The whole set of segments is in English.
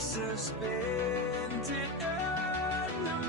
suspended animation.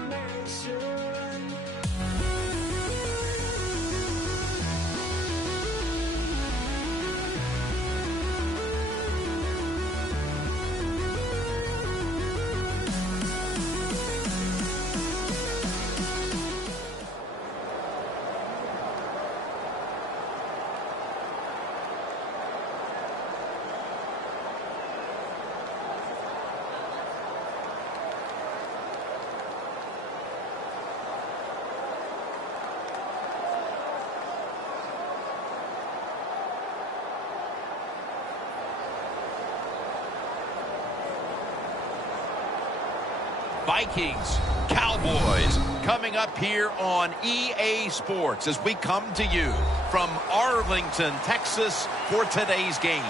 Vikings, Cowboys, coming up here on EA Sports as we come to you from Arlington, Texas for today's game.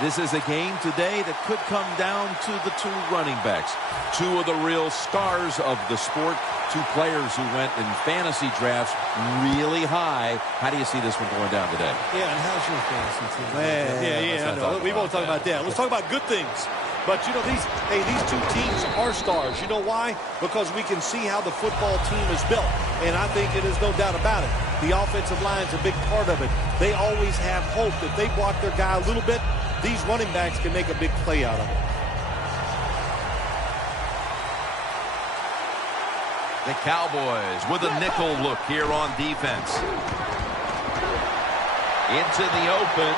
This is a game today that could come down to the two running backs. Two of the real stars of the sport. Two players who went in fantasy drafts really high. How do you see this one going down today? Yeah, and how's your fantasy team? Yeah, I know. We won't talk about that. Let's talk about good things. But, you know, these two teams are stars. You know why? Because we can see how the football team is built. And I think it is no doubt about it. The offensive line is a big part of it. They always have hope. If they block their guy a little bit, these running backs can make a big play out of it. The Cowboys with a nickel look here on defense. Into the open.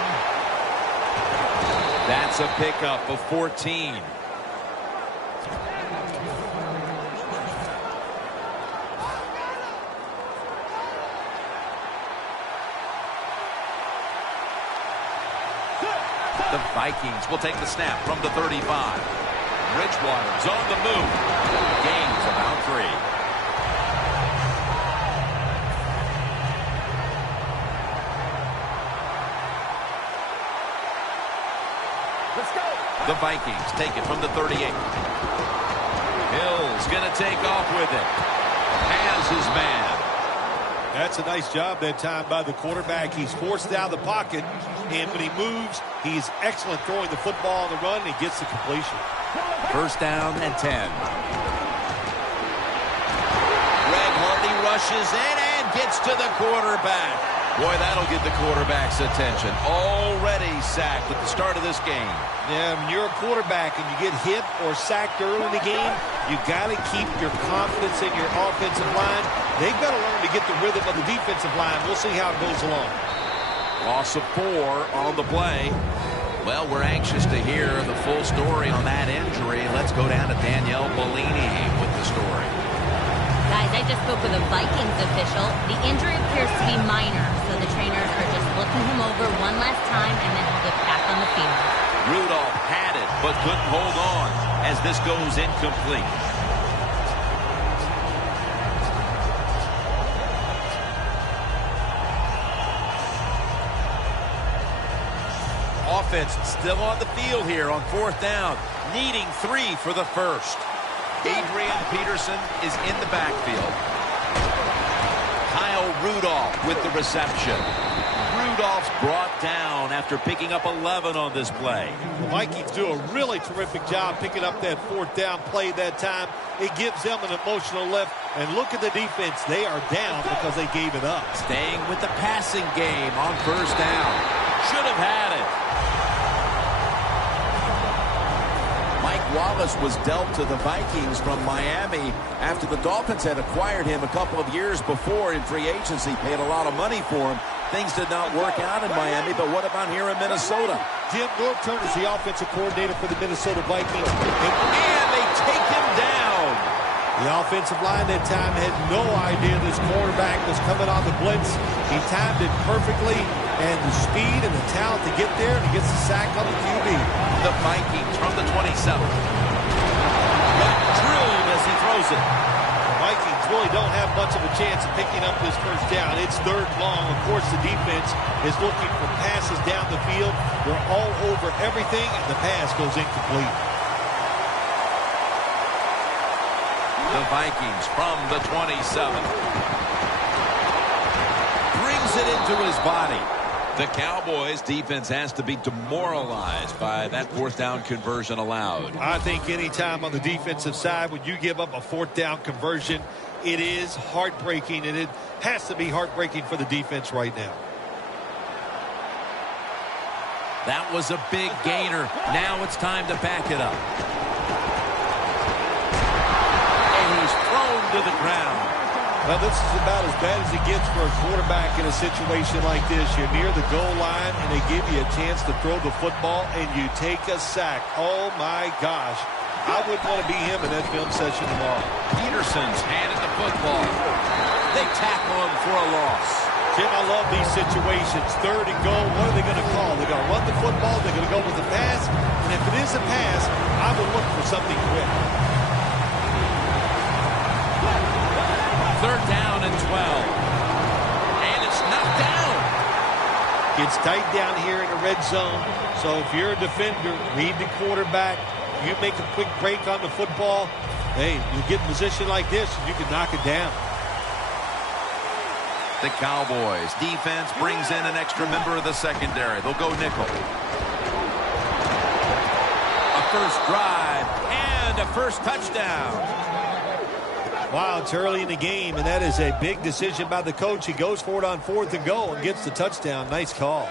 That's a pickup of 14. The Vikings will take the snap from the 35. Bridgewater's on the move. Gains about 3. The Vikings take it from the 38. Hill's going to take off with it. Has his man. That's a nice job that time by the quarterback. He's forced out of the pocket, and when he moves, he's excellent throwing the football on the run, and he gets the completion. First down and 10. Greg Hardy rushes in and gets to the quarterback. Boy, that'll get the quarterback's attention. Already sacked at the start of this game. Yeah, when you're a quarterback and you get hit or sacked early in the game, you got to keep your confidence in your offensive line. They've got to learn to get the rhythm of the defensive line. We'll see how it goes along. Loss of 4 on the play. Well, we're anxious to hear the full story on that injury. Let's go down to Danielle Bellini with the story. Guys, I just spoke with a Vikings official. The injury appears to be minor, so the trainers are just looking him over one last time, and then he'll get back on the field. Rudolph had it, but couldn't hold on as this goes incomplete. Offense still on the field here on 4th down, needing 3 for the first. Adrian Peterson is in the backfield. Kyle Rudolph with the reception. Rudolph's brought down after picking up 11 on this play. The Vikings do a really terrific job picking up that 4th down play that time. It gives them an emotional lift. And look at the defense. They are down because they gave it up. Staying with the passing game on 1st down. Should have had it. Mike Wallace was dealt to the Vikings from Miami after the Dolphins had acquired him a couple of years before in free agency, paid a lot of money for him. Things did not work out in Miami, but what about here in Minnesota? Jim Norton is the offensive coordinator for the Minnesota Vikings. And they take him down. The offensive line that time had no idea this quarterback was coming on the blitz. He timed it perfectly, and the speed and the talent to get there, and he gets the sack on the QB. The Vikings from the 27. Got drilled as he throws it. The Vikings really don't have much of a chance of picking up this first down. It's 3rd long. Of course, the defense is looking for passes down the field. They're all over everything, and the pass goes incomplete. The Vikings from the 27. Brings it into his body. The Cowboys defense has to be demoralized by that fourth down conversion allowed. I think anytime on the defensive side when you give up a fourth down conversion, it is heartbreaking, and it has to be heartbreaking for the defense right now. That was a big gainer. Now it's time to back it up. And he's thrown to the ground. Well, this is about as bad as it gets for a quarterback in a situation like this. You're near the goal line, and they give you a chance to throw the football, and you take a sack. Oh, my gosh. I wouldn't want to be him in that film session tomorrow. Peterson's handed the football. They tackle him for a loss. Jim, I love these situations. Third and goal, what are they going to call? They're going to run the football, they're going to go with the pass, and if it is a pass, I would look for something quick. Third down and 12. And it's knocked down. It's tight down here in the red zone. So if you're a defender, read the quarterback. You make a quick break on the football. Hey, you get in a position like this, you can knock it down. The Cowboys defense brings in an extra member of the secondary. They'll go nickel. A first drive and a first touchdown. Wow, it's early in the game, and that is a big decision by the coach. He goes for it on fourth and goal and gets the touchdown. Nice call.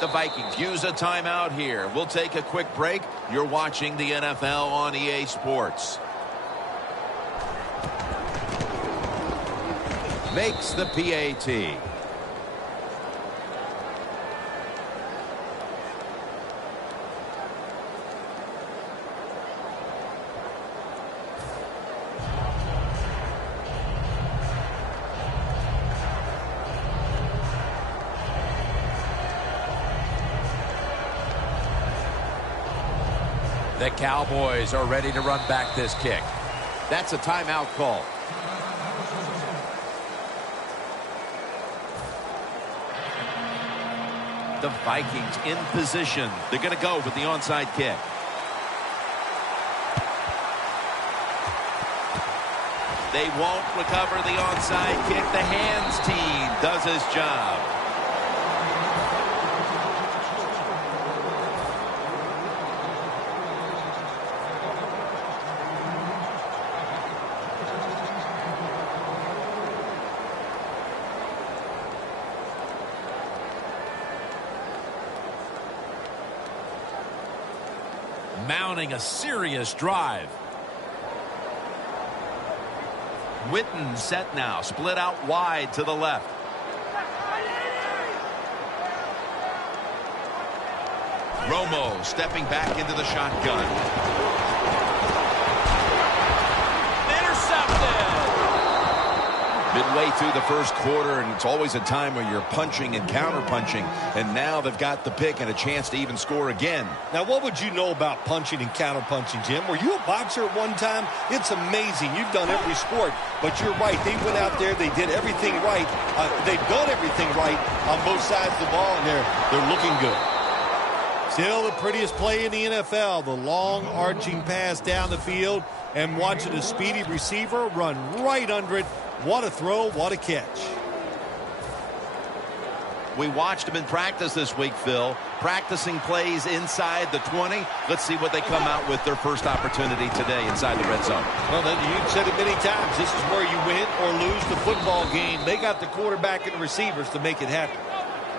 The Vikings use a timeout here. We'll take a quick break. You're watching the NFL on EA Sports. Makes the PAT. The Cowboys are ready to run back this kick. That's a timeout call. The Vikings in position. They're going to go with the onside kick. They won't recover the onside kick. The hands team does his job. Mounting a serious drive. Witten set now, split out wide to the left. Romo stepping back into the shotgun. Intercepted. Midway through the first quarter, and it's always a time where you're punching and counter-punching, and now they've got the pick and a chance to even score again. Now, what would you know about punching and counter-punching, Jim? Were you a boxer at one time? It's amazing. You've done every sport, but you're right. They went out there, they did everything right. They've done everything right on both sides of the ball, and they're looking good. Still the prettiest play in the NFL, the long arching pass down the field, and watching a speedy receiver run right under it. What a throw, what a catch. We watched them in practice this week, Phil, practicing plays inside the 20. Let's see what they come out with their first opportunity today inside the red zone. Well, you've said it many times. This is where you win or lose the football game. They got the quarterback and receivers to make it happen.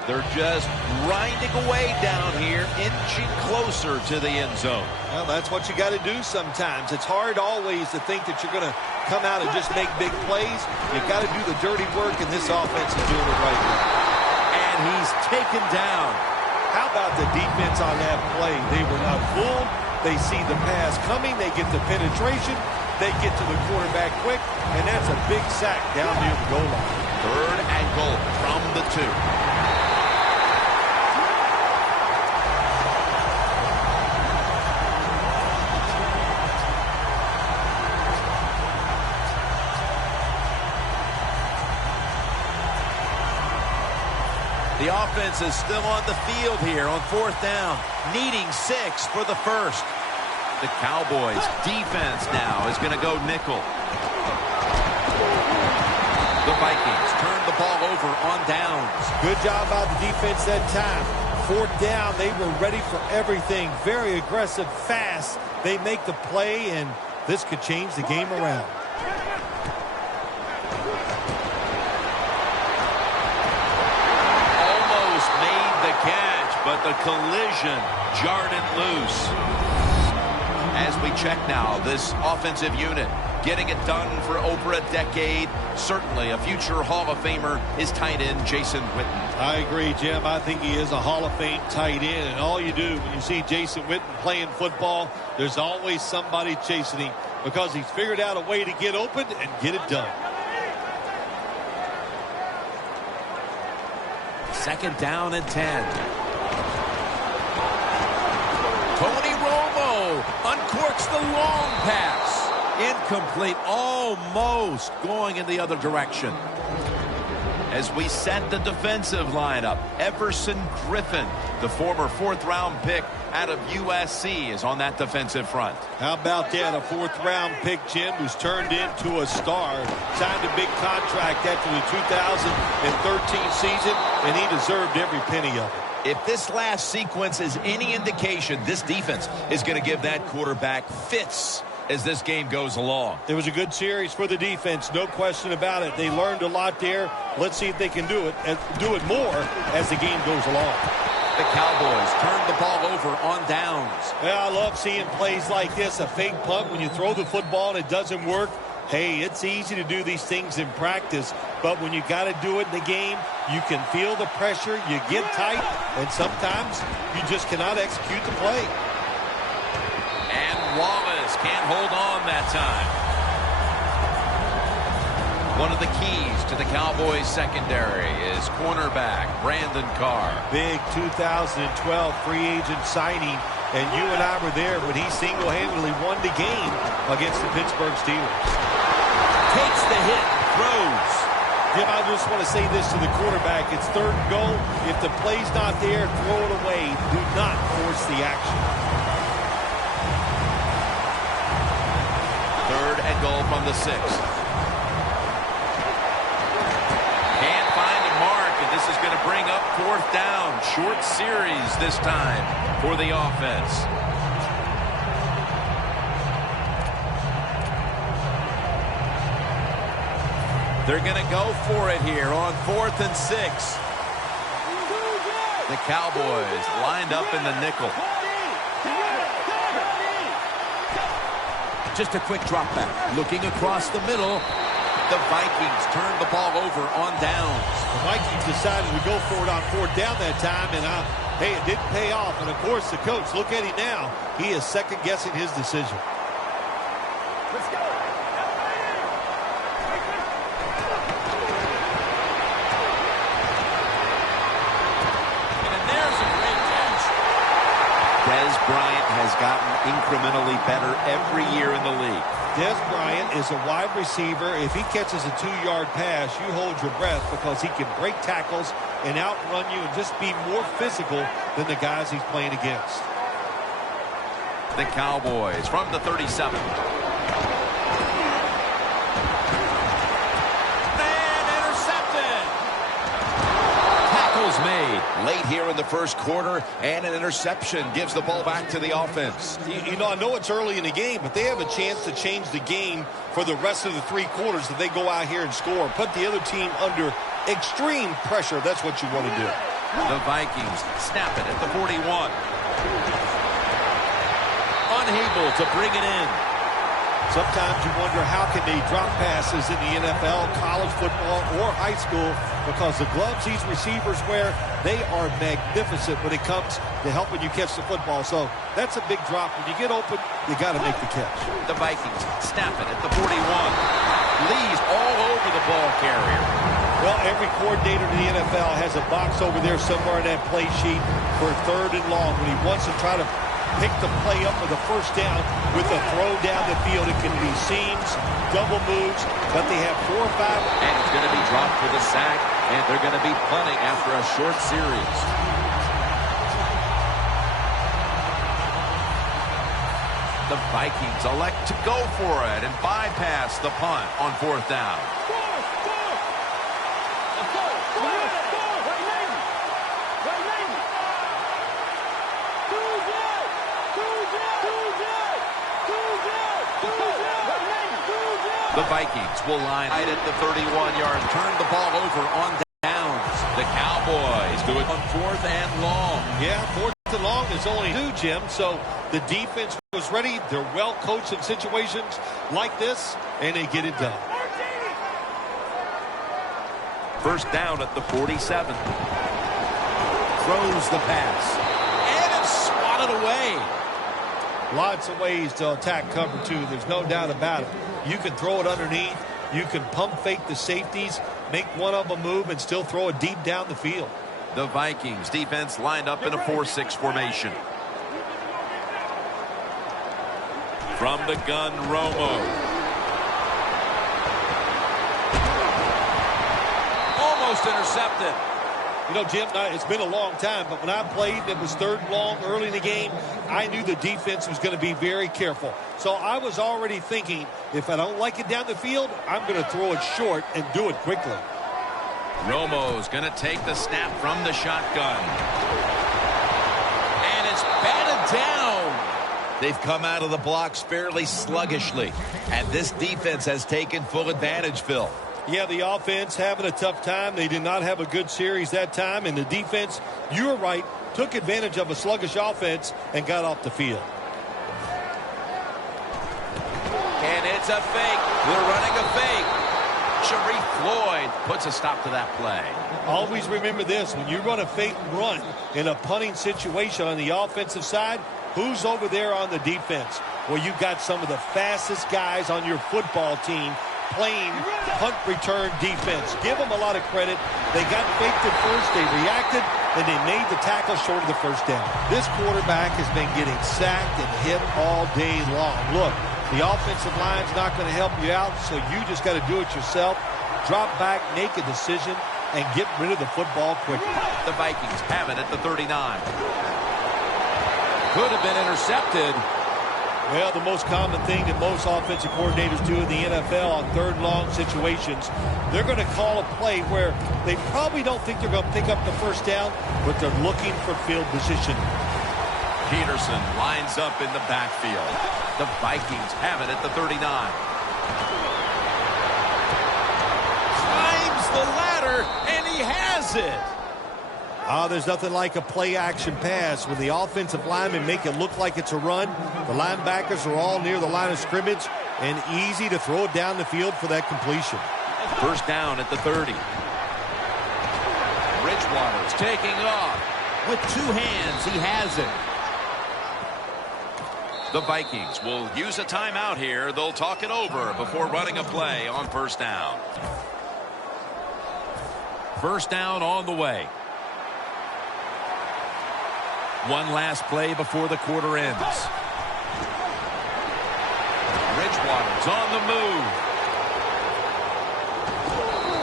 They're just grinding away down here, inching closer to the end zone. Well, that's what you got to do sometimes. It's hard always to think that you're going to come out and just make big plays. You've got to do the dirty work, and this offense is doing it right now. And he's taken down. How about the defense on that play? They were not fooled. They see the pass coming. They get the penetration. They get to the quarterback quick, and that's a big sack down near the goal line. Third and goal from the 2. The offense is still on the field here on 4th down, needing 6 for the first. The Cowboys defense now is going to go nickel. The Vikings turn the ball over on downs. Good job by the defense that time. 4th down, they were ready for everything. Very aggressive, fast. They make the play, and this could change the game around. Almost made the catch, but the collision jarred it loose. As we check now, this offensive unit getting it done for over a decade. Certainly a future Hall of Famer is tight end Jason Witten. I agree, Jim. I think he is a Hall of Fame tight end. And all you do when you see Jason Witten playing football, there's always somebody chasing him because he's figured out a way to get open and get it done. 2nd down and 10. Tony Romo uncorks the long pass. Incomplete, almost going in the other direction. As we set the defensive lineup, Everson Griffin, the former 4th-round pick out of USC, is on that defensive front. How about that? A 4th-round pick, Jim, who's turned into a star. Signed a big contract after the 2013 season, and he deserved every penny of it. If this last sequence is any indication, this defense is going to give that quarterback fits as this game goes along. It was a good series for the defense, no question about it. They learned a lot there. Let's see if they can do it more as the game goes along. The Cowboys turn the ball over on downs. Well, I love seeing plays like this, a fake punt when you throw the football and it doesn't work. Hey, it's easy to do these things in practice, but when you got to do it in the game, you can feel the pressure, you get tight, and sometimes you just cannot execute the play. And Wallace can't hold on that time. One of the keys to the Cowboys secondary is cornerback Brandon Carr. Big 2012 free agent signing, and you and I were there when he single-handedly won the game against the Pittsburgh Steelers. Takes the hit, throws. Jim, I just want to say this to the quarterback. It's 3rd and goal. If the play's not there, throw it away. Do not force the action. 3rd and goal from the 6. Can't find a mark, and this is going to bring up 4th down. Short series this time for the offense. They're going to go for it here on 4th and 6. The Cowboys lined up in the nickel. Just a quick drop back. Looking across the middle. The Vikings turn the ball over on downs. The Vikings decided to go for it on 4th down that time, and hey, it didn't pay off. And, of course, the coach, look at him now. He is second-guessing his decision. Let's go. Dez Bryant has gotten incrementally better every year in the league. Dez Bryant is a wide receiver. If he catches a 2-yard pass, you hold your breath because he can break tackles and outrun you and just be more physical than the guys he's playing against. The Cowboys from the 37. Made late here in the first quarter, and an interception gives the ball back to the offense. You know, I know it's early in the game, but they have a chance to change the game for the rest of the 3 quarters if they go out here and score. Put the other team under extreme pressure. That's what you want to do. The Vikings snap it at the 41. Unable to bring it in. Sometimes you wonder how can they drop passes in the NFL, college football, or high school, because the gloves these receivers wear, they are magnificent when it comes to helping you catch the football. So that's a big drop. When you get open, you got to make the catch. The Vikings snap it at the 41. Lee's all over the ball carrier. Well, every coordinator in the NFL has a box over there somewhere in that play sheet for 3rd and long when he wants to try to pick the play up for the first down with a throw down the field. It can be seams, double moves, but they have 4 or 5. And it's going to be dropped for the sack, and they're going to be punting after a short series. The Vikings elect to go for it and bypass the punt on 4th down. The Vikings will line right at the 31-yard, turn the ball over on downs. The Cowboys do it on 4th and long. Yeah, 4th and long is only 2, Jim, so the defense was ready. They're well coached in situations like this, and they get it done. 1st down at the 47. Throws the pass. And it's swatted away. Lots of ways to attack cover 2. There's no doubt about it. You can throw it underneath. You can pump fake the safeties, make one of them move, and still throw it deep down the field. The Vikings defense lined up in a 4-6 formation. From the gun, Romo. Almost intercepted. You know, Jim, it's been a long time, but when I played, it was 3rd and long early in the game. I knew the defense was going to be very careful. So I was already thinking, if I don't like it down the field, I'm going to throw it short and do it quickly. Romo's going to take the snap from the shotgun. And it's batted down. They've come out of the blocks fairly sluggishly, and this defense has taken full advantage, Phil. Yeah, the offense having a tough time. They did not have a good series that time, and the defense, you were right, took advantage of a sluggish offense and got off the field. And it's a fake. They're running a fake. Sharif Floyd puts a stop to that play. Always remember this. When you run a fake run in a punting situation on the offensive side, who's over there on the defense? Well, you've got some of the fastest guys on your football team playing punt return defense. Give them a lot of credit. They got faked at first. They reacted, and they made the tackle short of the first down. This quarterback has been getting sacked and hit all day long. Look, the offensive line's not going to help you out, so you just got to do it yourself. Drop back, make a decision, and get rid of the football quickly. The Vikings have it at the 39. Could have been intercepted. Well, the most common thing that most offensive coordinators do in the NFL on 3rd and long situations, they're going to call a play where they probably don't think they're going to pick up the first down, but they're looking for field position. Peterson lines up in the backfield. The Vikings have it at the 39. Climbs the ladder, and he has it. There's nothing like a play-action pass when the offensive linemen make it look like it's a run. The linebackers are all near the line of scrimmage, and easy to throw it down the field for that completion. 1st down at the 30. Bridgewater's taking off. With 2 hands, he has it. The Vikings will use a timeout here. They'll talk it over before running a play on 1st down. 1st down on the way. One last play before the quarter ends. Bridgewater's on the move.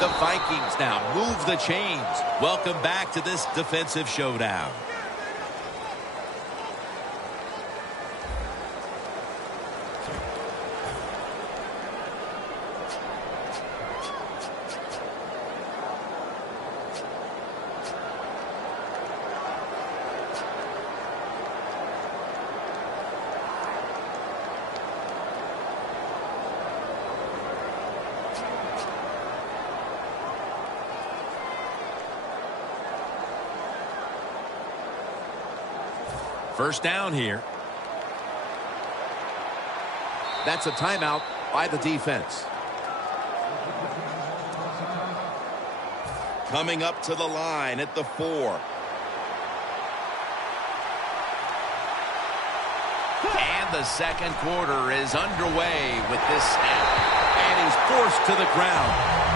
The Vikings now move the chains. Welcome back to this defensive showdown. First down here. That's a timeout by the defense. Coming up to the line at the 4. And the second quarter is underway with this snap. And he's forced to the ground.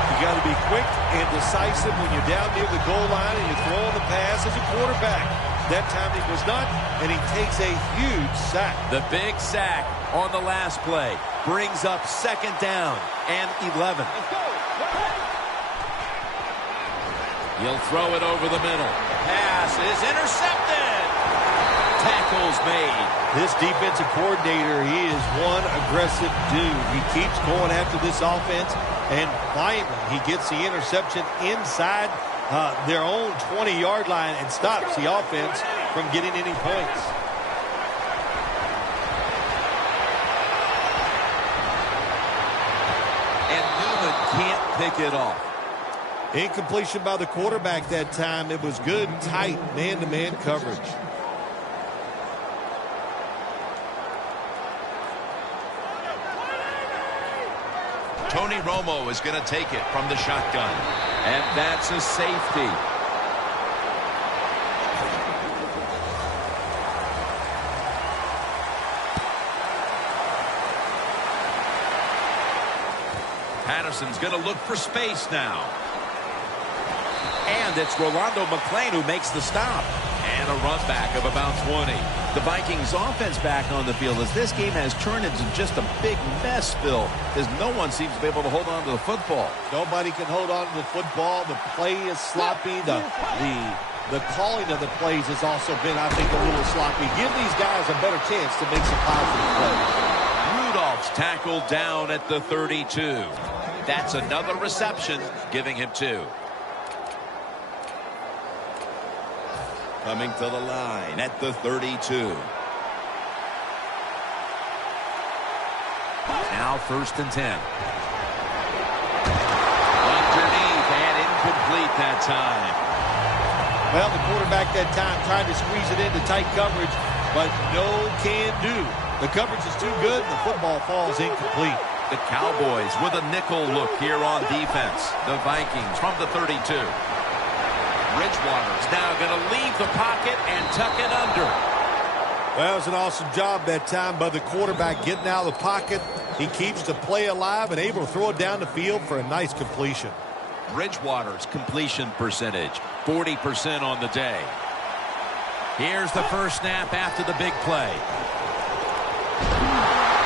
You got to be quick and decisive when you're down near the goal line and you're throwing the pass as a quarterback. That time he was not, and he takes a huge sack. The big sack on the last play brings up 2nd down and 11. He'll throw it over the middle. Pass is intercepted. Tackles made. This defensive coordinator, he is one aggressive dude. He keeps going after this offense, and finally he gets the interception inside their own 20-yard line and stops the offense from getting any points. And Newman can't pick it off. Incompletion by the quarterback that time. It was good, tight, man-to-man coverage. Tony Romo is going to take it from the shotgun. And that's a safety. Patterson's going to look for space now. And it's Rolando McClain who makes the stop. And a run back of about 20. The Vikings offense back on the field as this game has turned into just a big mess, Phil, as no one seems to be able to hold on to the football. Nobody can hold on to the football. The play is sloppy. The calling of the plays has also been, I think, a little sloppy. Give these guys a better chance to make some positive plays. Rudolph's tackled down at the 32. That's another reception, giving him 2. Coming to the line at the 32. Now 1st and 10. Underneath and incomplete that time. Well, the quarterback that time tried to squeeze it into tight coverage, but no can do. The coverage is too good, and the football falls incomplete. The Cowboys with a nickel look here on defense. The Vikings from the 32. Bridgewater's now going to leave the pocket and tuck it under. Well, it was an awesome job that time by the quarterback getting out of the pocket. He keeps the play alive and able to throw it down the field for a nice completion. Bridgewater's completion percentage, 40% on the day. Here's the first snap after the big play.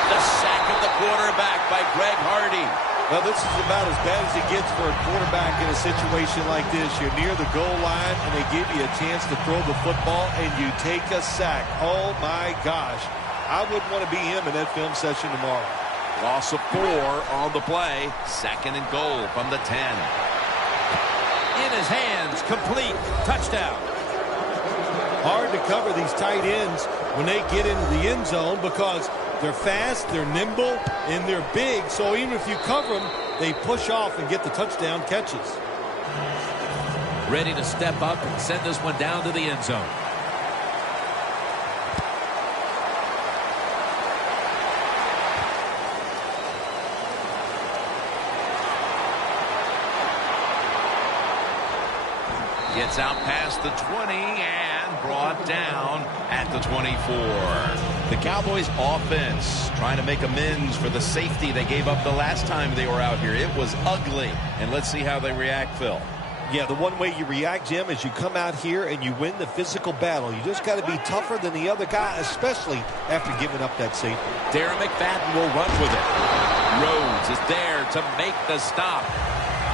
The sack of the quarterback by Greg Hardy. Well, this is about as bad as it gets for a quarterback in a situation like this. You're near the goal line, and they give you a chance to throw the football, and you take a sack. Oh, my gosh. I wouldn't want to be him in that film session tomorrow. Loss of 4 on the play. 2nd and goal from the 10. In his hands, complete. Touchdown. Hard to cover these tight ends when they get into the end zone because they're fast, they're nimble, and they're big. So even if you cover them, they push off and get the touchdown catches. Ready to step up and send this one down to the end zone. Gets out past the 20 and brought down at the 24. The Cowboys offense trying to make amends for the safety they gave up the last time they were out here. It was ugly. And let's see how they react, Phil. Yeah, the one way you react, Jim, is you come out here and you win the physical battle. You just got to be tougher than the other guy, especially after giving up that safety. Darren McFadden will run with it. Rhodes is there to make the stop.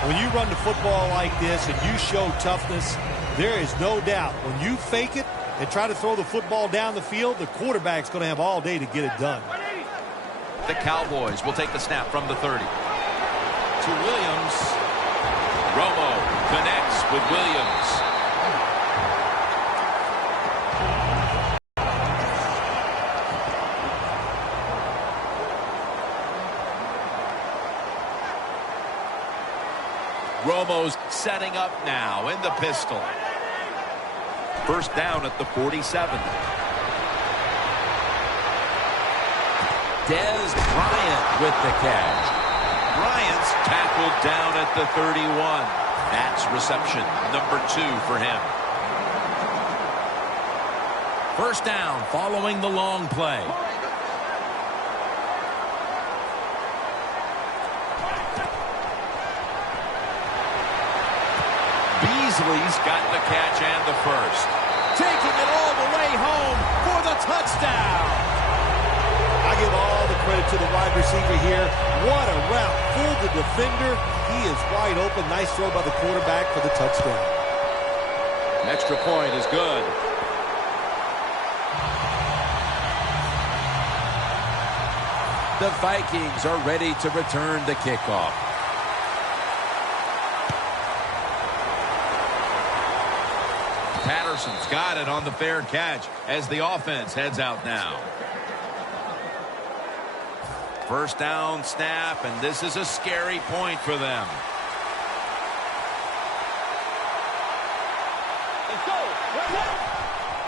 When you run the football like this and you show toughness, there is no doubt. When you fake it and try to throw the football down the field, the quarterback's going to have all day to get it done. The Cowboys will take the snap from the 30. To Williams. Romo connects with Williams. Romo's setting up now in the pistol. First down at the 47. Dez Bryant with the catch. Bryant's tackled down at the 31. That's reception number 2 for him. First down following the long play. Beasley's got the catch and the first. taking it all the way home for the touchdown. I give all the credit to the wide receiver here. What a route. Fooled the defender. He is wide open. Nice throw by the quarterback for the touchdown. Extra point is good. The Vikings are ready to return the kickoff. Patterson's got it on the fair catch as the offense heads out now. First down snap, and this is a scary point for them.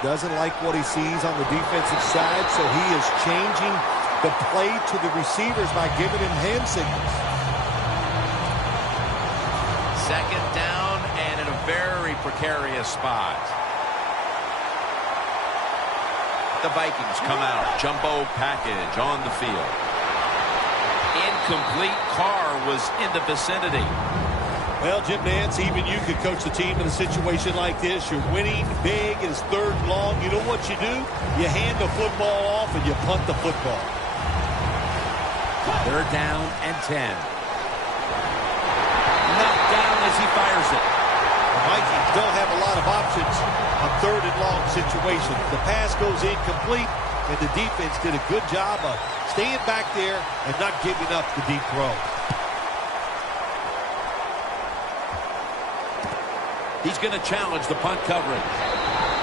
Doesn't like what he sees on the defensive side, so he is changing the play to the receivers by giving him hand signals. Second down and in a very precarious spot. The Vikings come out. Jumbo package on the field. Incomplete. Carr was in the vicinity. Well, Jim Nance, even you could coach the team in a situation like this. You're winning big. It is third and long. You know what you do? You hand the football off and you punt the football. Third down and 10. Knocked down as he fires it. The Vikings don't have a lot of options on third and long situations. The pass goes incomplete, and the defense did a good job of staying back there and not giving up the deep throw. He's going to challenge the punt coverage.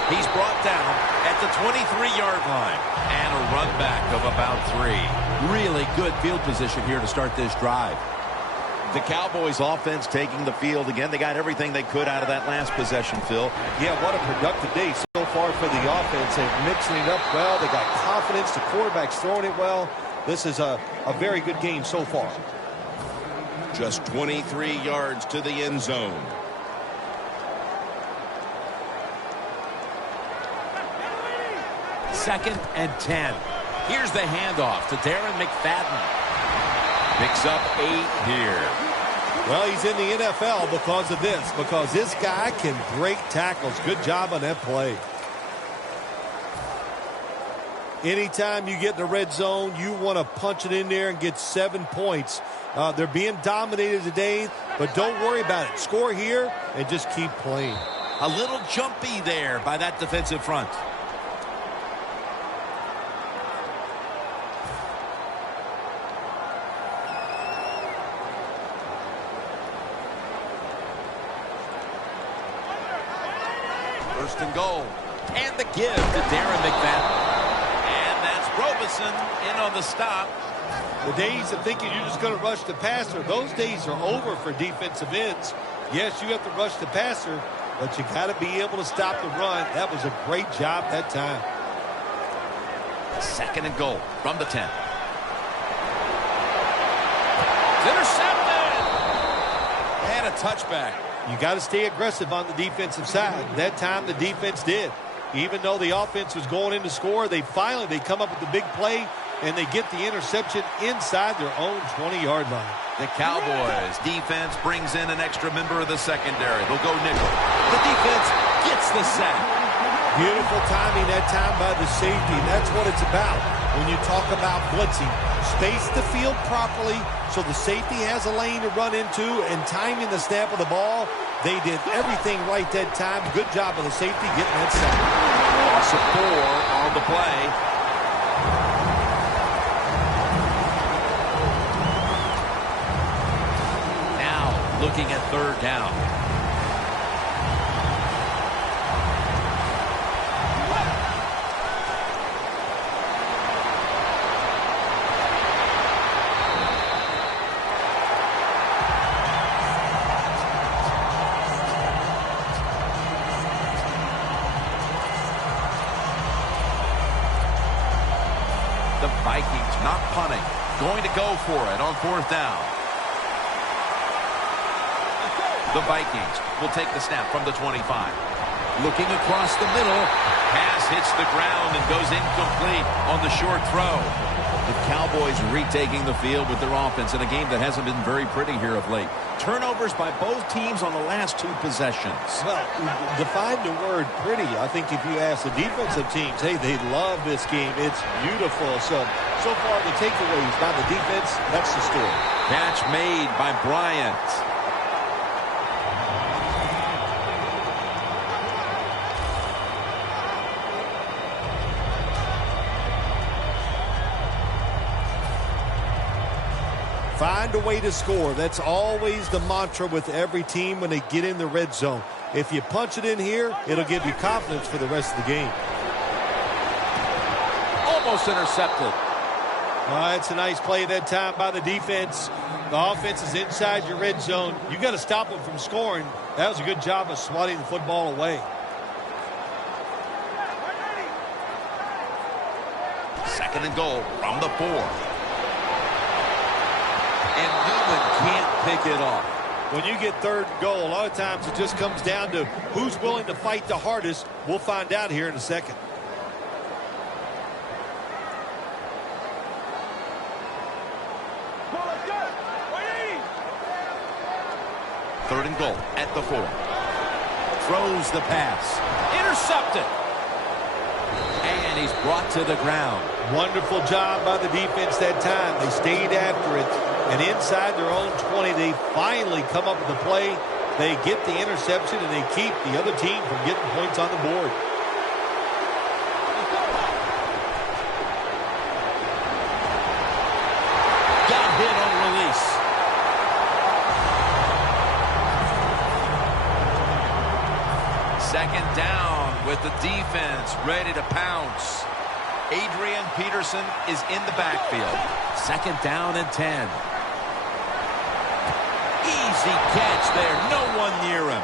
He's brought down at the 23-yard line. And a run back of about 3. Really good field position here to start this drive. The Cowboys offense taking the field again. They got everything they could out of that last possession, Phil. Yeah, what a productive day so far for the offense. They're mixing it up well. They got confidence. The quarterback's throwing it well. This is a very good game so far. Just 23 yards to the end zone. Second and 10. Here's the handoff to Darren McFadden. Picks up 8 here. Well, he's in the NFL because of this, because this guy can break tackles. Good job on that play. Anytime you get in the red zone, you want to punch it in there and get 7 points. They're being dominated today, but don't worry about it. Score here and just keep playing. A little jumpy there by that defensive front. First and goal. And the give to Darren McFadden. And that's Robeson in on the stop. The days of thinking you're just going to rush the passer, those days are over for defensive ends. Yes, you have to rush the passer, but you got to be able to stop the run. That was a great job that time. Second and goal from the 10. It's intercepted. And a touchback. You got to stay aggressive on the defensive side. That time the defense did. Even though the offense was going in to score, they come up with the big play, and they get the interception inside their own 20-yard line. The Cowboys defense brings in an extra member of the secondary. They'll go nickel. The defense gets the sack. Beautiful timing that time by the safety. That's what it's about when you talk about blitzing. Space the field properly so the safety has a lane to run into, and timing the snap of the ball. They did everything right that time. Good job of the safety getting that sack. Loss of 4 on the play. Now looking at third down. The Vikings not punting. Going to go for it on fourth down. The Vikings will take the snap from the 25. Looking across the middle. Pass hits the ground and goes incomplete on the short throw. The Cowboys retaking the field with their offense in a game that hasn't been very pretty here of late. Turnovers by both teams on the last 2 possessions. Well, define the word pretty. I think if you ask the defensive teams, hey, they love this game. It's beautiful. So far the takeaways by the defense, that's the story. Catch made by Bryant. Find a way to score. That's always the mantra with every team when they get in the red zone. If you punch it in here, it'll give you confidence for the rest of the game. Almost intercepted. It's a nice play that time by the defense. The offense is inside your red zone. You got to stop them from scoring. That was a good job of swatting the football away. Second and goal from the 4. And Newman can't pick it off. When you get third and goal, a lot of times it just comes down to who's willing to fight the hardest. We'll find out here in a second. Third and goal at the 4. Throws the pass. Intercepted. And he's brought to the ground. Wonderful job by the defense that time. They stayed after it. And inside their own 20, they finally come up with a play. They get the interception, and they keep the other team from getting points on the board. Got hit on release. Second down with the defense ready to pounce. Adrian Peterson is in the backfield. Second down and 10. Easy catch there. No one near him.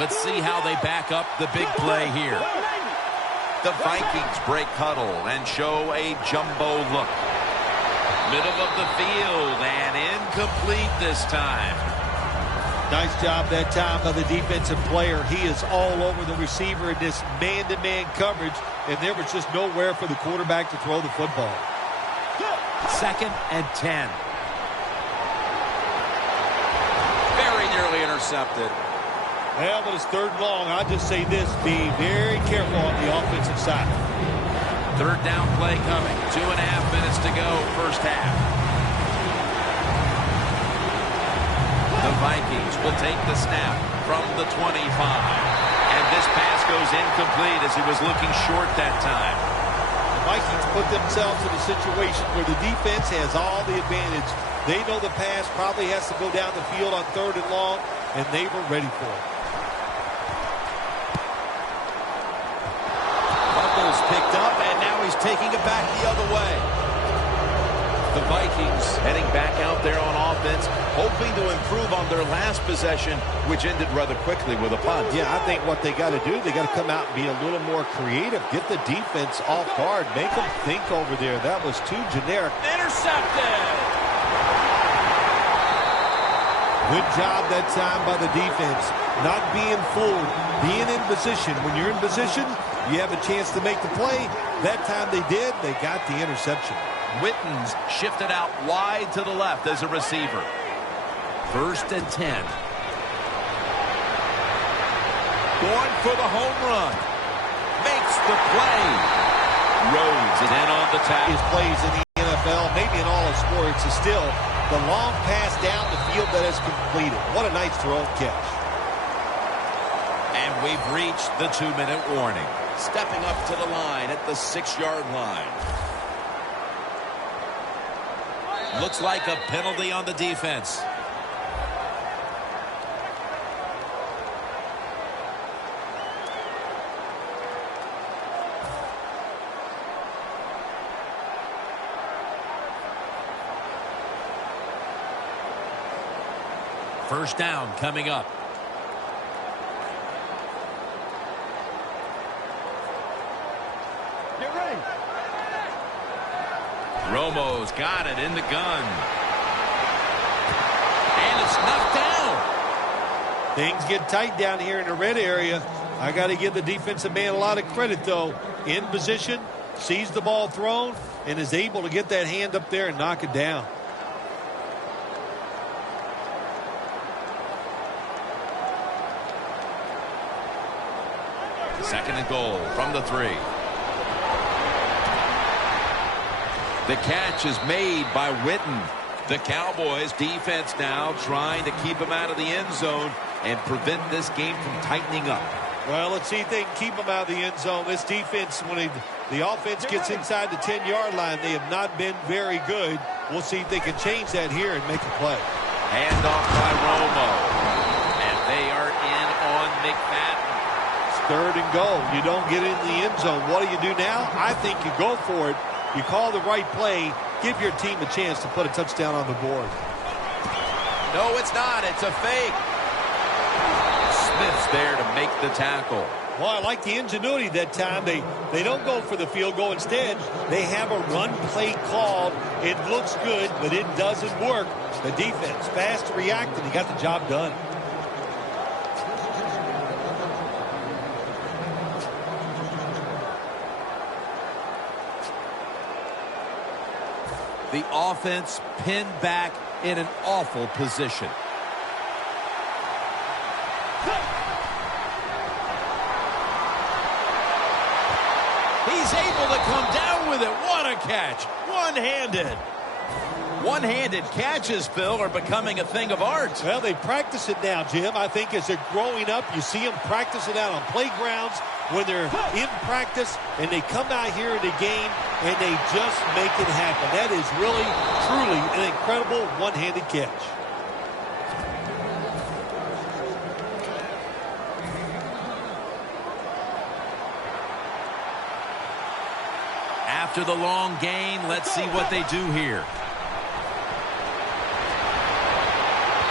Let's see how they back up the big play here. The Vikings break huddle and show a jumbo look. Middle of the field and incomplete this time. Nice job that time by the defensive player. He is all over the receiver in this man-to-man coverage, and there was just nowhere for the quarterback to throw the football. Second and 10. Very nearly intercepted. Well, but it's third and long. I'll just say this, be very careful on the offensive side. Third down play coming. 2.5 minutes to go, first half. The Vikings will take the snap from the 25. And this pass goes incomplete as he was looking short that time. The Vikings put themselves in a situation where the defense has all the advantage. They know the pass probably has to go down the field on third and long, and they were ready for it. Picked up, and now he's taking it back the other way. The Vikings heading back out there on offense, hoping to improve on their last possession, which ended rather quickly with a punt. Yeah, I think what they got to do, they got to come out and be a little more creative. Get the defense off guard. Make them think over there. That was too generic. Intercepted! Good job that time by the defense. Not being fooled. Being in position. When you're in position, you have a chance to make the play. That time they did. They got the interception. Wittens shifted out wide to the left as a receiver. First and 10. Going for the home run. Makes the play. Rhodes is in on the tap. His plays in the NFL, maybe in all of sports, is still the long pass down the field that is completed. What a nice throw and catch. And we've reached the 2-minute warning. Stepping up to the line at the 6-yard line. Looks like a penalty on the defense. First down coming up. Romo's got it in the gun. And it's knocked down. Things get tight down here in the red area. I got to give the defensive man a lot of credit, though. In position, sees the ball thrown, and is able to get that hand up there and knock it down. Second and goal from the 3. The catch is made by Witten. The Cowboys defense now trying to keep him out of the end zone and prevent this game from tightening up. Well, let's see if they can keep him out of the end zone. This defense, when the offense gets inside the 10-yard line, they have not been very good. We'll see if they can change that here and make a play. Hand off by Romo. And they are in on McFadden. Third and goal. You don't get in the end zone. What do you do now? I think you go for it. You call the right play. Give your team a chance to put a touchdown on the board. No, it's not. It's a fake. Smith's there to make the tackle. Well, I like the ingenuity that time. They don't go for the field goal. Instead, they have a run play called. It looks good, but it doesn't work. The defense fast to react, and he got the job done. The offense pinned back in an awful position. He's able to come down with it. What a catch. One-handed. One-handed catches, Phil, are becoming a thing of art. Well, they practice it now, Jim. I think as they're growing up, you see them practice it out on playgrounds when they're in practice, and they come out here in the game, and they just make it happen. That is really, truly an incredible one-handed catch. After the long gain, let's see what they do here.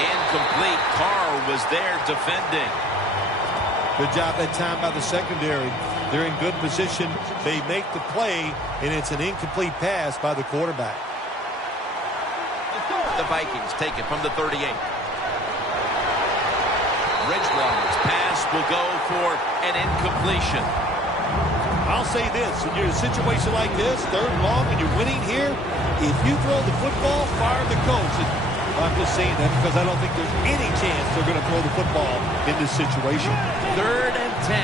Incomplete. Carr was there defending. Good job that time by the secondary. They're in good position. They make the play, and it's an incomplete pass by the quarterback. The Vikings take it from the 38. Bridgewater's pass will go for an incompletion. I'll say this, when you're in a situation like this, third and long, and you're winning here, if you throw the football, fire the coach. And I'm just saying that because I don't think there's any chance they're going to throw the football in this situation. 3rd and 10.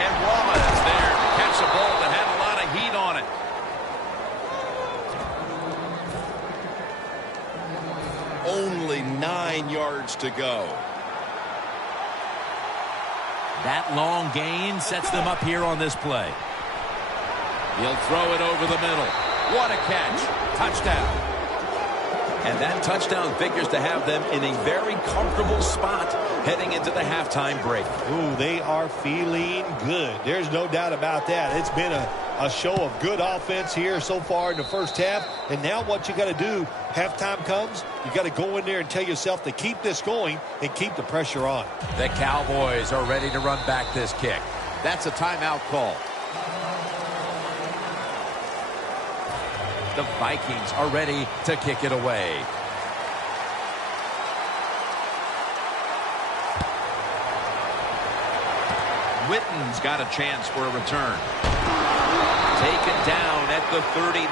And Wallace is there to catch a ball that had a lot of heat on it. Only 9 yards to go. That long gain sets them up here on this play. He'll throw it over the middle. What a catch. Touchdown. And that touchdown figures to have them in a very comfortable spot heading into the halftime break. Ooh, they are feeling good. There's no doubt about that. It's been a show of good offense here so far in the first half. And now what you got to do, halftime comes, you got to go in there and tell yourself to keep this going and keep the pressure on. The Cowboys are ready to run back this kick. That's a timeout call. The Vikings are ready to kick it away. Witten's got a chance for a return. Taken down at the 39.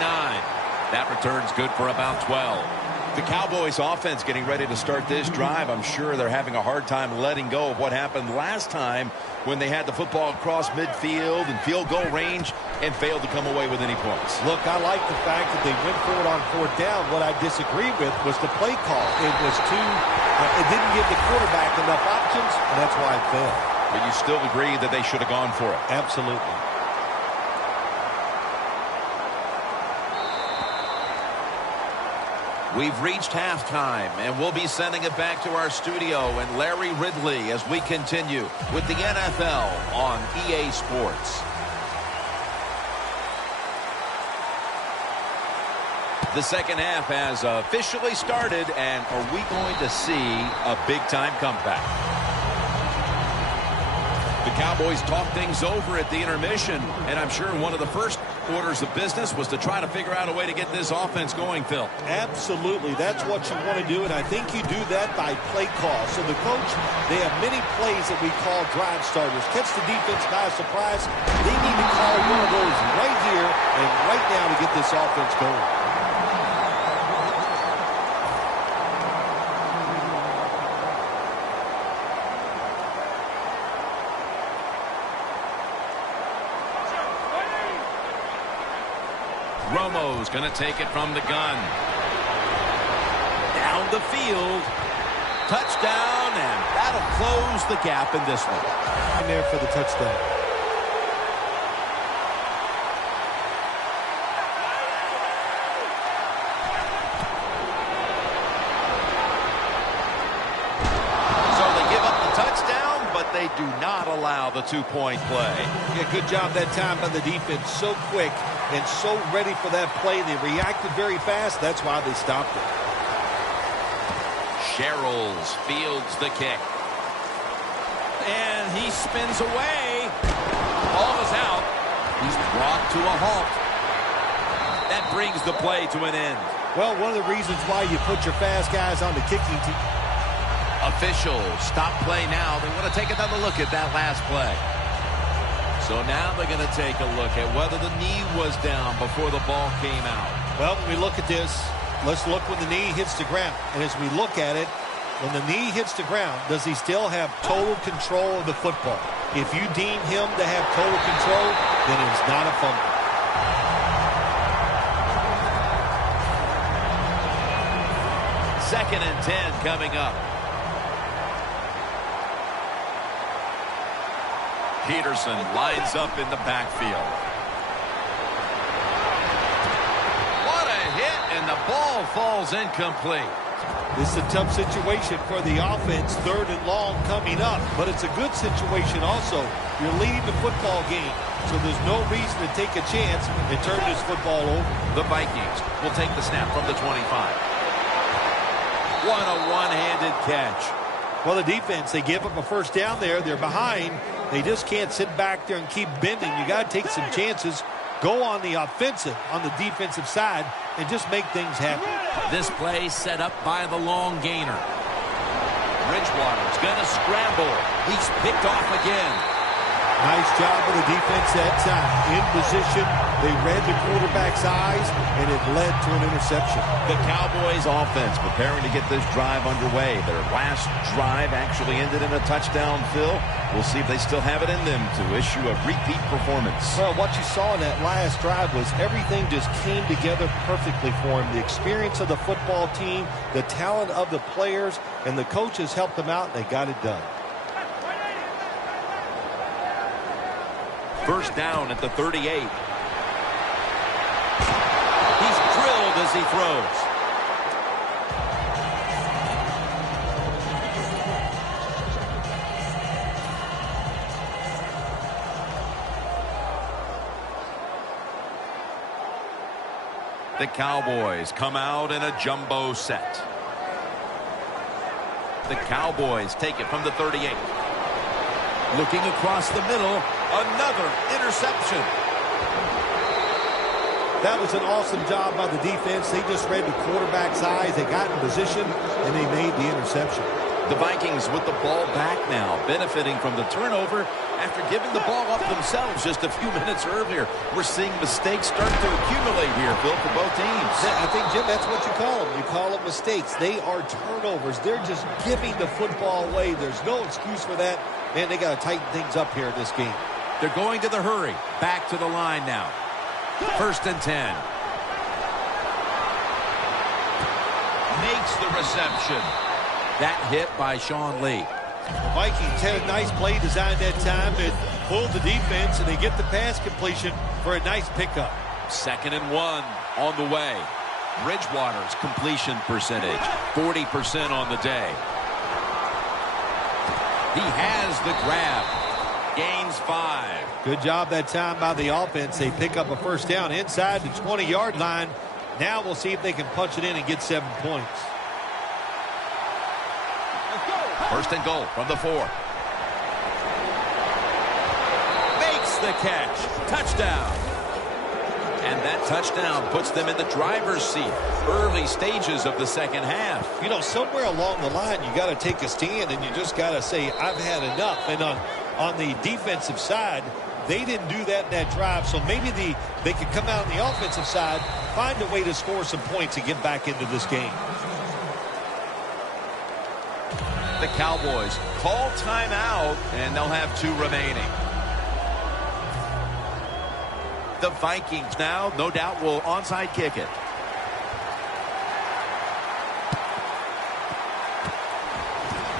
That return's good for about 12. The Cowboys offense getting ready to start this drive. I'm sure they're having a hard time letting go of what happened last time when they had the football across midfield and field goal range and failed to come away with any points. Look, I like the fact that they went for it on 4th down. What I disagree with was the play call. It was it didn't give the quarterback enough options, and that's why it failed. But you still agree that they should have gone for it? Absolutely. We've reached halftime, and we'll be sending it back to our studio and Larry Ridley as we continue with the NFL on EA Sports. The second half has officially started, and are we going to see a big-time comeback? The Cowboys talk things over at the intermission, and I'm sure one of the first orders of business was to try to figure out a way to get this offense going, Phil. Absolutely. That's what you want to do, and I think you do that by play call. So the coach, they have many plays that we call drive starters. Catch the defense by surprise. They need to call one of those right here and right now to get this offense going. Romo's going to take it from the gun. Down the field. Touchdown, and that'll close the gap in this one. In there for the touchdown. So they give up the touchdown, but they do not allow the two-point play. Yeah, good job that time by the defense. So quick and so ready for that play. They reacted very fast. That's why they stopped it. Sherrills fields the kick. And he spins away. Ball is out. He's brought to a halt. That brings the play to an end. Well, one of the reasons why you put your fast guys on the kicking team. Officials stop play now. They want to take another look at that last play. So now they're going to take a look at whether the knee was down before the ball came out. Well, when we look at this, let's look when the knee hits the ground. And as we look at it, when the knee hits the ground, does he still have total control of the football? If you deem him to have total control, then it's not a fumble. Second and 10 coming up. Peterson lines up in the backfield. What a hit, and the ball falls incomplete. This is a tough situation for the offense, third and long coming up, but it's a good situation also. You're leading the football game, so there's no reason to take a chance and turn this football over. The Vikings will take the snap from the 25. What a one-handed catch. Well, the defense, they give up a first down there. They're behind. They just can't sit back there and keep bending. You got to take some chances. Go on the offensive, on the defensive side, and just make things happen. This play set up by the long gainer. Bridgewater's going to scramble. He's picked off again. Nice job of the defense that time. In position, they read the quarterback's eyes, and it led to an interception. The Cowboys offense preparing to get this drive underway. Their last drive actually ended in a touchdown, Phil. We'll see if they still have it in them to issue a repeat performance. Well, what you saw in that last drive was everything just came together perfectly for him. The experience of the football team, the talent of the players, and the coaches helped them out, and they got it done. First down at the 38. He's drilled as he throws. The Cowboys come out in a jumbo set. The Cowboys take it from the 38. Looking across the middle, another interception. That was an awesome job by the defense. They just read the quarterback's eyes. They got in position, and they made the interception. The Vikings with the ball back now, benefiting from the turnover after giving the ball up themselves just a few minutes earlier. We're seeing mistakes start to accumulate here, Phil, for both teams. I think, Jim, that's what you call them. You call them mistakes. They are turnovers. They're just giving the football away. There's no excuse for that. Man, they got to tighten things up here in this game. They're going to the hurry. Back to the line now. First and 10. Makes the reception. That hit by Sean Lee. The Vikings had a nice play design that time. It pulled the defense, and they get the pass completion for a nice pickup. Second and 1 on the way. Bridgewater's completion percentage, 40% on the day. He has the grab. Gains 5. Good job that time by the offense. They pick up a first down inside the 20-yard line. Now we'll see if they can punch it in and get 7 points. First and goal from the 4. the catch. Touchdown. And that touchdown puts them in the driver's seat. Early stages of the second half. You know, somewhere along the line, you got to take a stand, and you just got to say, I've had enough. And on the defensive side, they didn't do that in that drive, so maybe they could come out on the offensive side, find a way to score some points and get back into this game. The Cowboys call timeout, and they'll have 2 remaining. The Vikings now, no doubt, will onside kick it.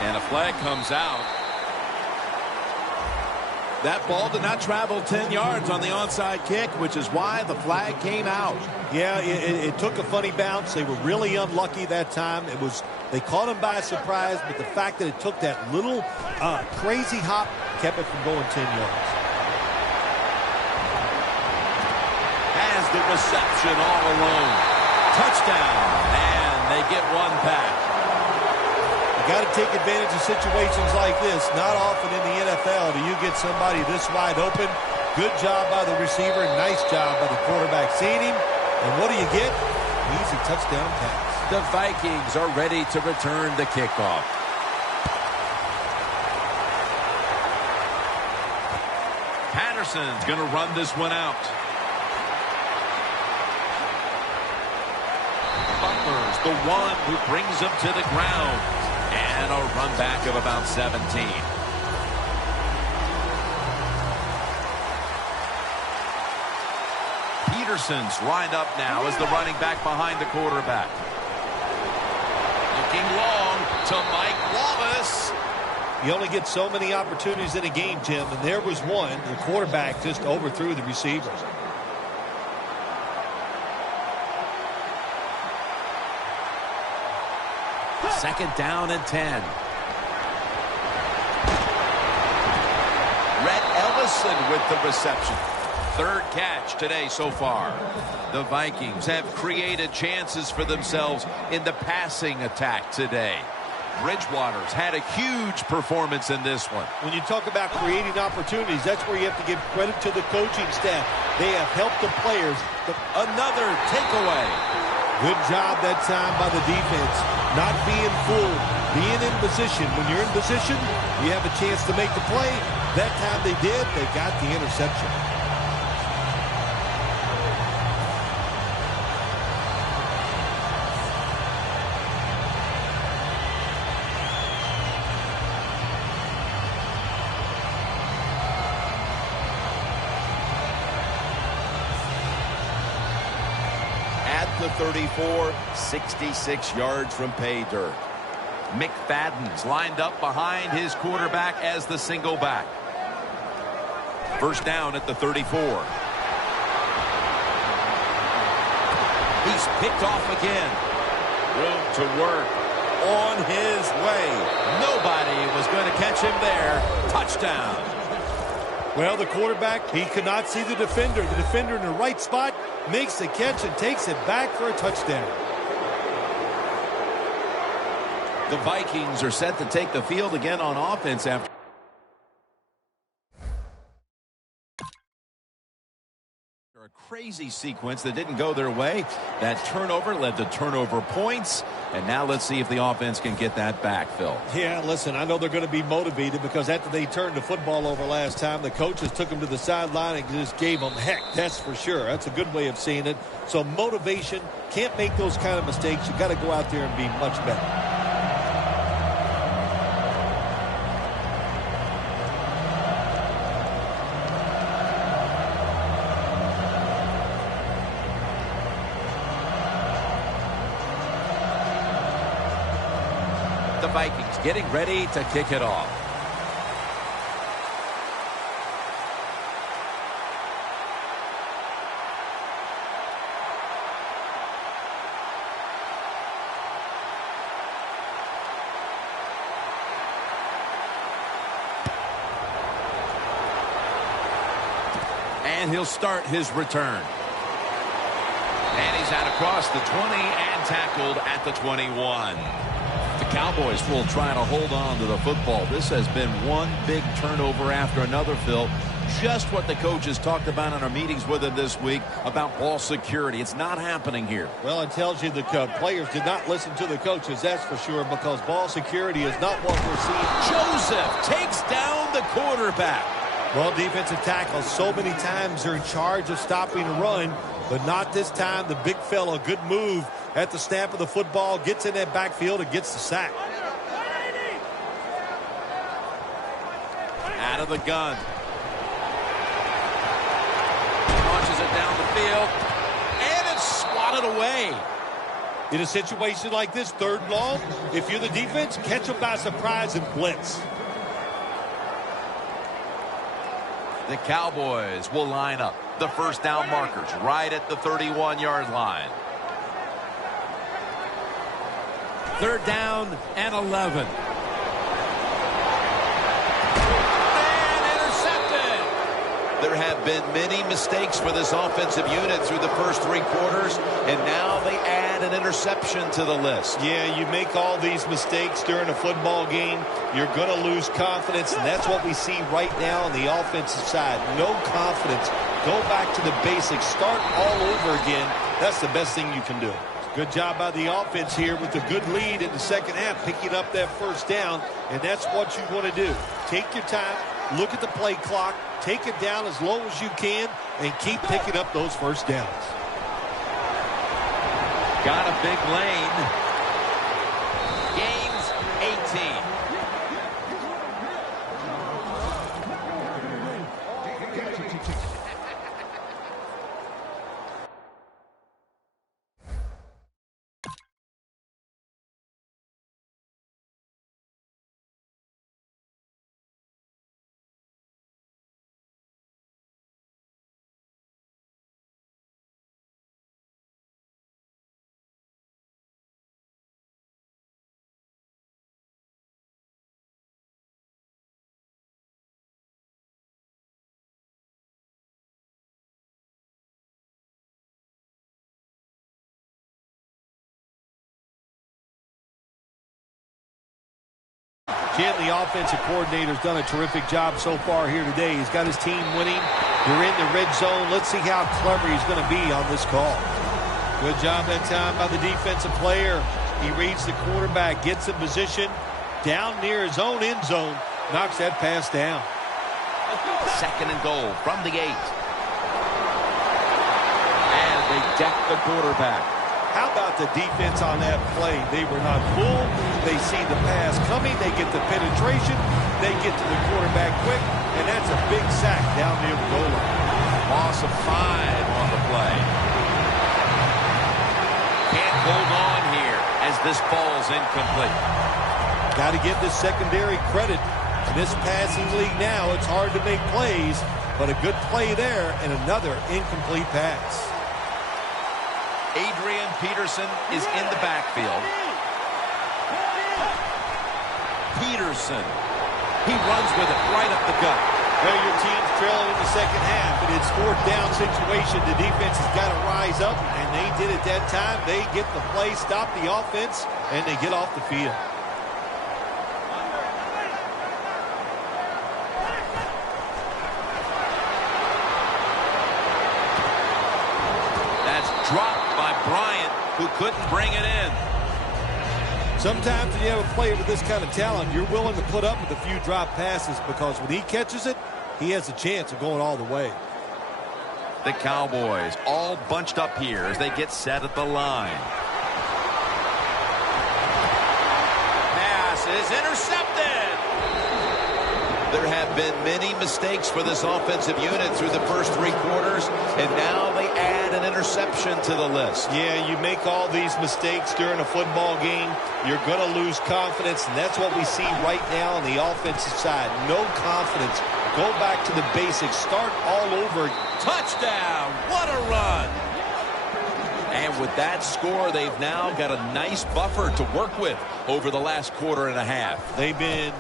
And a flag comes out. That ball did not travel 10 yards on the onside kick, which is why the flag came out. Yeah, it took a funny bounce. They were really unlucky that time. They caught him by surprise, but the fact that it took that little crazy hop kept it from going 10 yards. Has the reception all alone. Touchdown, and they get one back. You got to take advantage of situations like this. Not often in the NFL do you get somebody this wide open. Good job by the receiver. Nice job by the quarterback seeing him. And what do you get? Easy touchdown pass. The Vikings are ready to return the kickoff. Patterson's going to run this one out. Butler's the one who brings him to the ground. And a run back of about 17. Peterson's lined up now as the running back behind the quarterback. Looking long to Mike Wallace. You only get so many opportunities in a game, Jim, and there was one. The quarterback just overthrew the receivers. Second down and 10. Rhett Ellison with the reception. Third catch today so far. The Vikings have created chances for themselves in the passing attack today. Bridgewater's had a huge performance in this one. When you talk about creating opportunities, that's where you have to give credit to the coaching staff. They have helped the players. Another takeaway. Good job that time by the defense. Not being fooled. Being in position. When you're in position, you have a chance to make the play. That time they did. They got the interception. The 34, 66 yards from pay dirt. McFadden's lined up behind his quarterback as the single back. First down at the 34. He's picked off again. Room to work on his way. Nobody was going to catch him there. Touchdown. Well, the quarterback, he could not see the defender. The defender in the right spot makes the catch and takes it back for a touchdown. The Vikings are set to take the field again on offense after a crazy sequence that didn't go their way. That turnover led to turnover points. And now let's see if the offense can get that back, Phil. Yeah, listen, I know they're going to be motivated because after they turned the football over last time, the coaches took them to the sideline and just gave them heck. That's for sure. That's a good way of seeing it. So motivation, can't make those kind of mistakes. You got to go out there and be much better. The Vikings getting ready to kick it off. And he'll start his return. And he's out across the 20 and tackled at the 21. The Cowboys will try to hold on to the football. This has been one big turnover after another, Phil. just what the coaches talked about in our meetings with him this week about ball security. It's not happening here. Well, it tells you the players did not listen to the coaches, that's for sure, because ball security is not what we're seeing. Joseph takes down the quarterback. Well, defensive tackles so many times are in charge of stopping a run, but not this time. The big fella, good move at the snap of the football, gets in that backfield and gets the sack. Out of the gun. Launches it down the field, and it's swatted away. In a situation like this, 3rd and long, if you're the defense, catch them by surprise and blitz. The Cowboys will line up. The first down markers right at the 31-yard line. 3rd down and 11. There have been many mistakes for this offensive unit through the first 3 quarters, and now they add an interception to the list. Yeah, you make all these mistakes during a football game, you're going to lose confidence, and that's what we see right now on the offensive side. No confidence. Go back to the basics. Start all over again. That's the best thing you can do. Good job by the offense here with a good lead in the second half, picking up that first down, and that's what you want to do. Take your time, look at the play clock, take it down as low as you can, and keep picking up those first downs. Got a big lane. Gains 18. Jim, the offensive coordinator's done a terrific job so far here today. He's got his team winning. You're in the red zone. Let's see how clever he's going to be on this call. Good job that time by the defensive player. He reads the quarterback, gets in position, down near his own end zone, knocks that pass down. 2nd and goal from the 8. And they deck the quarterback. How about the defense on that play? They were not fooled. They see the pass coming. They get the penetration. They get to the quarterback quick, and that's a big sack down near the goal line. Loss of 5 on the play. Can't hold on here as this falls incomplete. Got to give this secondary credit. In this passing league now, it's hard to make plays, but a good play there and another incomplete pass. Adrian Peterson is in the backfield. Peterson. He runs with it right up the gut. Well, your team's trailing in the second half, and it's 4th down situation. The defense has got to rise up, and they did it that time. They get the play, stop the offense, and they get off the field. That's dropped by Bryant, who couldn't bring it in. Sometimes when you have a player with this kind of talent, you're willing to put up with a few drop passes because when he catches it, he has a chance of going all the way. The Cowboys all bunched up here as they get set at the line. Pass is intercepted. There have been many mistakes for this offensive unit through the first 3 quarters, and now they add an interception to the list. Yeah, you make all these mistakes during a football game, you're going to lose confidence, and that's what we see right now on the offensive side. No confidence. Go back to the basics. Start all over. Touchdown. What a run. And with that score, they've now got a nice buffer to work with over the last quarter and a half. They've been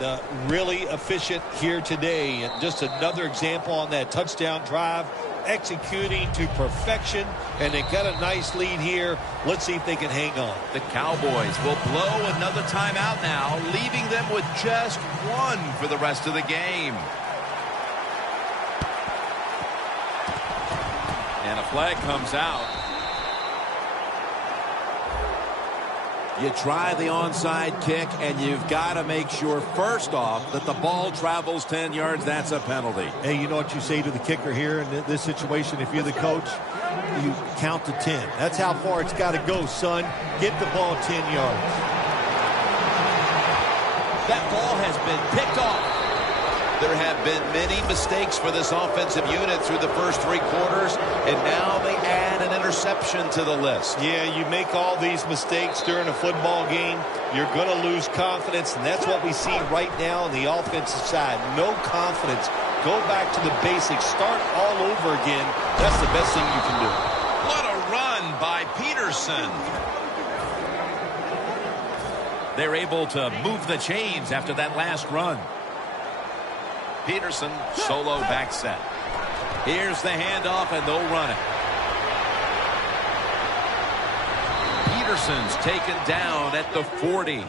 really efficient here today. And just another example on that touchdown drive, executing to perfection. And they got a nice lead here. Let's see if they can hang on. The Cowboys will blow another timeout now, leaving them with just 1 for the rest of the game. And a flag comes out. You try the onside kick, and you've got to make sure, first off, that the ball travels 10 yards. That's a penalty. Hey, you know what you say to the kicker here in this situation? If you're the coach, you count to 10. That's how far it's got to go, son. Get the ball 10 yards. That ball has been picked off. There have been many mistakes for this offensive unit through the first 3 quarters, and now they add an interception to the list. Yeah, you make all these mistakes during a football game, you're going to lose confidence, and that's what we see right now on the offensive side. No confidence. Go back to the basics. Start all over again. That's the best thing you can do. What a run by Peterson. They're able to move the chains after that last run. Peterson, solo back set. Here's the handoff, and they'll run it. Peterson's taken down at the 40.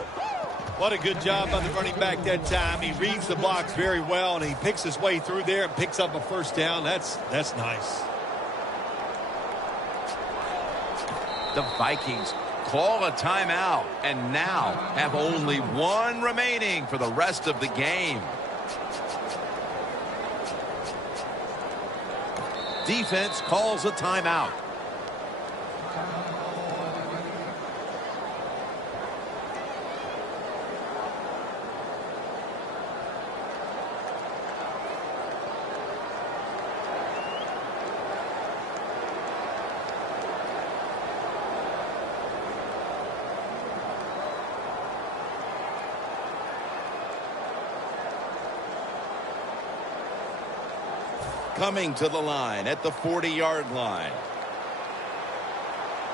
What a good job by the running back that time. He reads the blocks very well, and he picks his way through there and picks up a first down. That's nice. The Vikings call a timeout and now have only 1 remaining for the rest of the game. Defense calls a timeout. Coming to the line at the 40-yard line.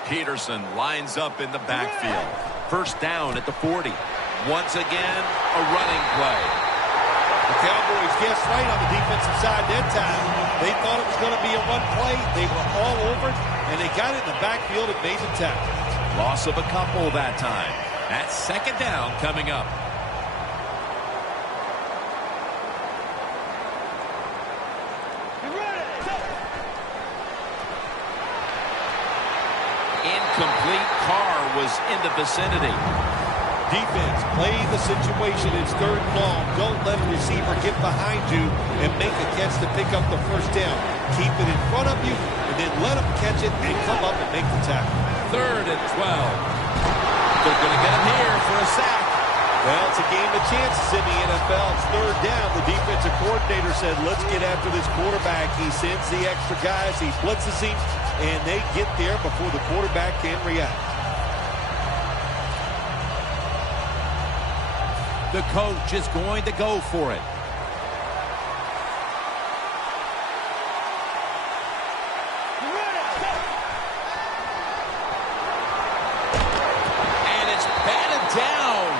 Peterson lines up in the backfield. First down at the 40. Once again, a running play. The Cowboys guessed right on the defensive side that time. They thought it was going to be a run play. They were all over it, and they got it in the backfield and made the tackle. Loss of a couple that time. That's second down coming up. Incomplete. Carr was in the vicinity. Defense, play the situation. It's 3rd and long. Don't let a receiver get behind you and make a catch to pick up the first down. Keep it in front of you, and then let them catch it and come up and make the tackle. 3rd and 12. They're going to get him here for a sack. Well, it's a game of chances in the NFL. It's 3rd down. The defensive coordinator said, let's get after this quarterback. He sends the extra guys. He blitzes him, and they get there before the quarterback can react. The coach is going to go for it. And it's batted down.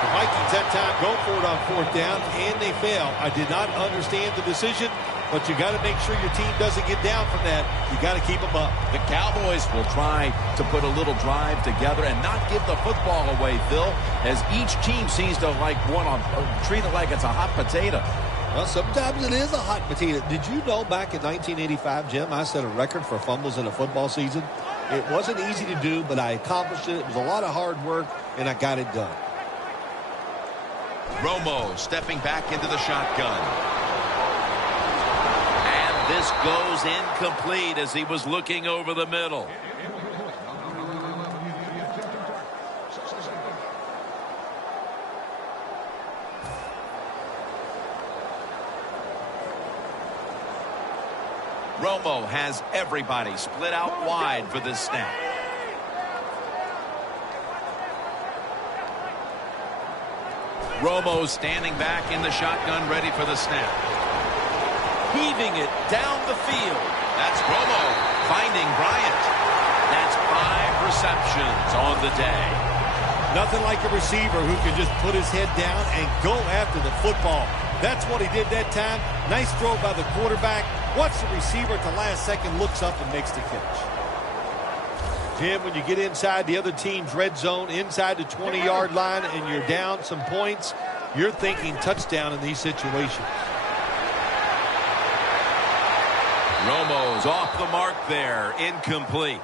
The Vikings that time go for it on 4th down, and they fail. I did not understand the decision, but you got to make sure your team doesn't get down from that. You got to keep them up. The Cowboys will try to put a little drive together and not give the football away, Phil, as each team seems to treat it like it's a hot potato. Well, sometimes it is a hot potato. Did you know back in 1985, Jim, I set a record for fumbles in a football season? It wasn't easy to do, but I accomplished it. It was a lot of hard work, and I got it done. Romo stepping back into the shotgun. And this goes incomplete as he was looking over the middle. Romo has everybody split out wide for this snap. Romo standing back in the shotgun, ready for the snap. Heaving it down the field. That's Romo finding Bryant. That's 5 receptions on the day. Nothing like a receiver who can just put his head down and go after the football. That's what he did that time. Nice throw by the quarterback. Watch the receiver at the last second, looks up and makes the catch. Jim, when you get inside the other team's red zone, inside the 20-yard line, and you're down some points, you're thinking touchdown in these situations. Romo's off the mark there. Incomplete.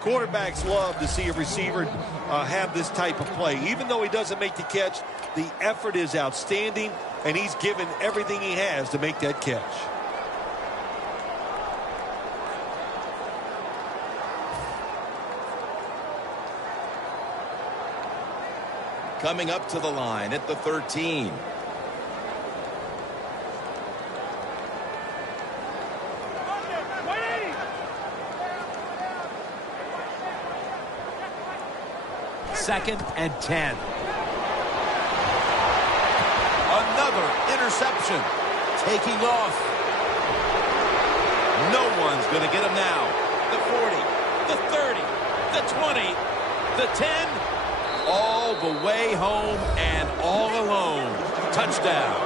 Quarterbacks love to see a receiver have this type of play. Even though he doesn't make the catch, the effort is outstanding, and he's given everything he has to make that catch. Coming up to the line at the 13. Second and 10. Another interception. Taking off. No one's going to get him now. The 40, the 30, the 20, the 10. All the way home and all alone. Touchdown.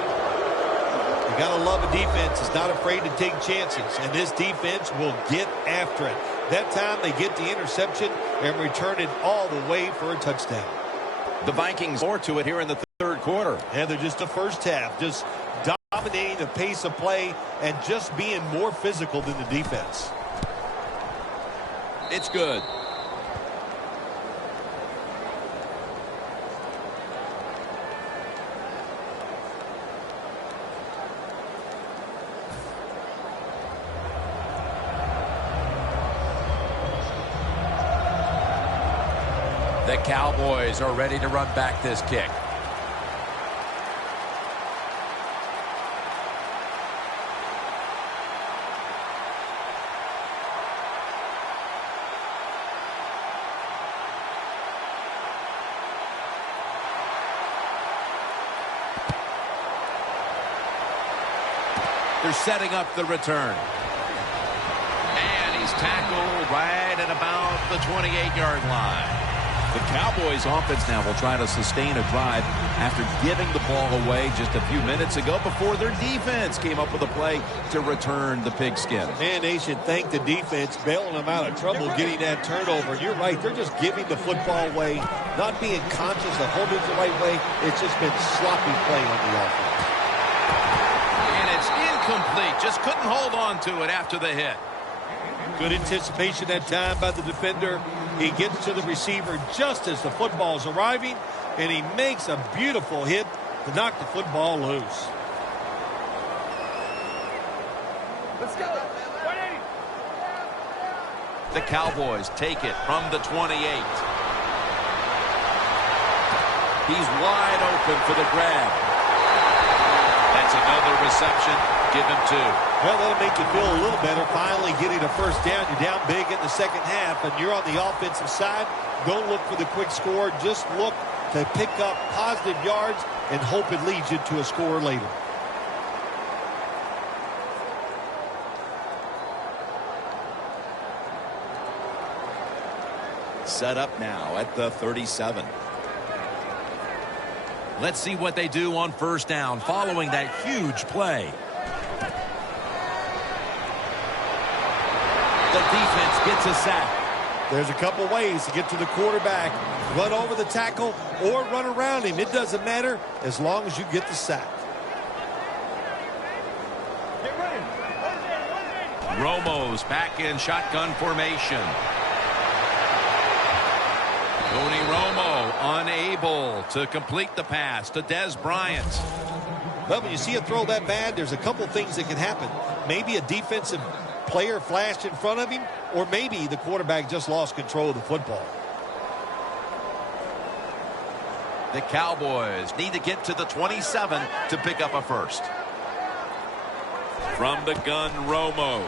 You got to love a defense that's not afraid to take chances, and this defense will get after it. That time they get the interception and return it all the way for a touchdown. The Vikings more to it here in the third quarter. And they're just the first half, just dominating the pace of play and just being more physical than the defense. It's good. The Cowboys are ready to run back this kick. They're setting up the return. And he's tackled right at about the 28-yard line. The Cowboys offense now will try to sustain a drive after giving the ball away just a few minutes ago before their defense came up with a play to return the pigskin. And they should thank the defense bailing them out of trouble getting that turnover. And you're right, they're just giving the football away, not being conscious of holding it the right way. It's just been sloppy play on the offense. And it's incomplete. Just couldn't hold on to it after the hit. Good anticipation that time by the defender. He gets to the receiver just as the football is arriving, and he makes a beautiful hit to knock the football loose. Let's go. 180. The Cowboys take it from the 28. He's wide open for the grab. That's another reception. Give him 2. Well, that'll make you feel a little better. Finally getting a first down. You're down big in the second half, and you're on the offensive side. Don't look for the quick score. Just look to pick up positive yards and hope it leads you to a score later. Set up now at the 37. Let's see what they do on first down following that huge play. The defense gets a sack. There's a couple ways to get to the quarterback. Run over the tackle or run around him. It doesn't matter as long as you get the sack. Romo's back in shotgun formation. Tony Romo unable to complete the pass to Dez Bryant. Well, when you see a throw that bad, there's a couple things that can happen. Maybe a defensive player flashed in front of him, or maybe the quarterback just lost control of the football. The Cowboys need to get to the 27 to pick up a first. From the gun, Romo.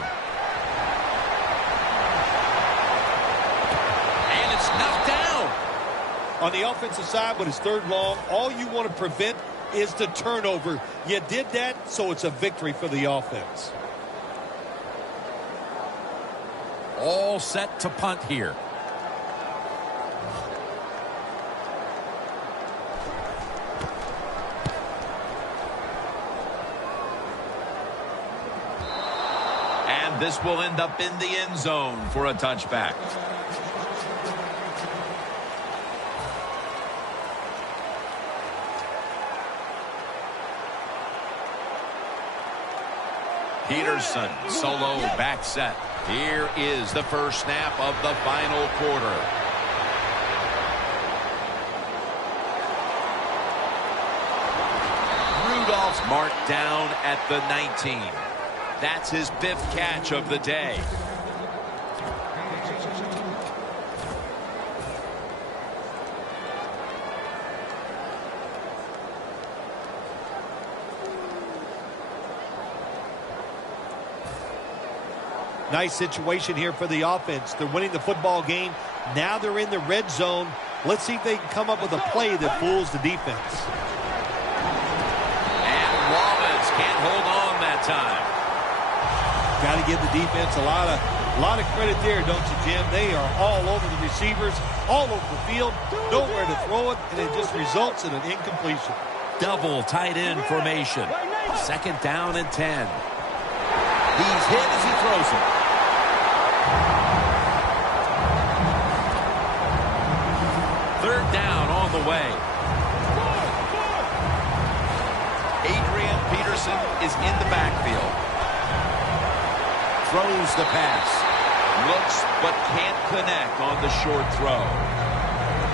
And it's knocked down. On the offensive side, with his third long, all you want to prevent is the turnover. You did that, so it's a victory for the offense. All set to punt here. And this will end up in the end zone for a touchback. Peterson, solo back set. Here is the first snap of the final quarter. Rudolph's marked down at the 19. That's his 5th catch of the day. Nice situation here for the offense. They're winning the football game. Now they're in the red zone. Let's see if they can come up with a play that fools the defense. And Wallace can't hold on that time. Got to give the defense a lot of credit there, don't you, Jim? They are all over the receivers, all over the field, nowhere to throw it, and it just results in an incompletion. Double tight end formation. 2nd down and 10. He's hit as he throws it. Third down on the way. Adrian Peterson is in the backfield. Throws the pass. Looks but can't connect on the short throw.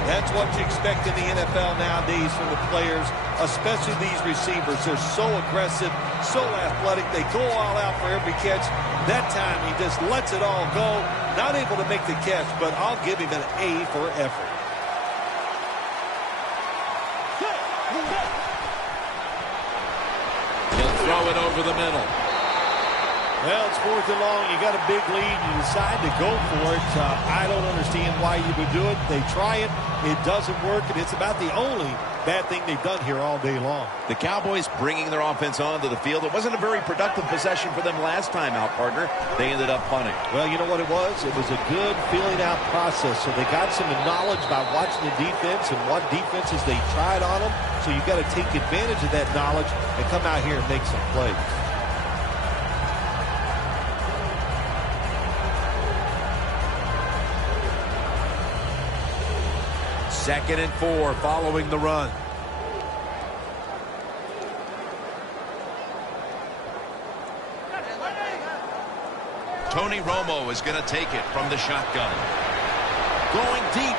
That's what you expect in the NFL nowadays from the players, especially these receivers. They're so aggressive, so athletic. They go all out for every catch. That time he just lets it all go. Not able to make the catch, but I'll give him an A for effort. He'll throw it over the middle. Well, it's 4th and long. You got a big lead. You decide to go for it. I don't understand why you would do it. They try it. It doesn't work, and it's about the only bad thing they've done here all day long. The Cowboys bringing their offense onto the field. It wasn't a very productive possession for them last time out, partner. They ended up punting. Well, you know what it was? It was a good feeling out process. So they got some knowledge by watching the defense and what defenses they tried on them. So you've got to take advantage of that knowledge and come out here and make some plays. Second and 4 following the run. Tony Romo is going to take it from the shotgun. Going deep.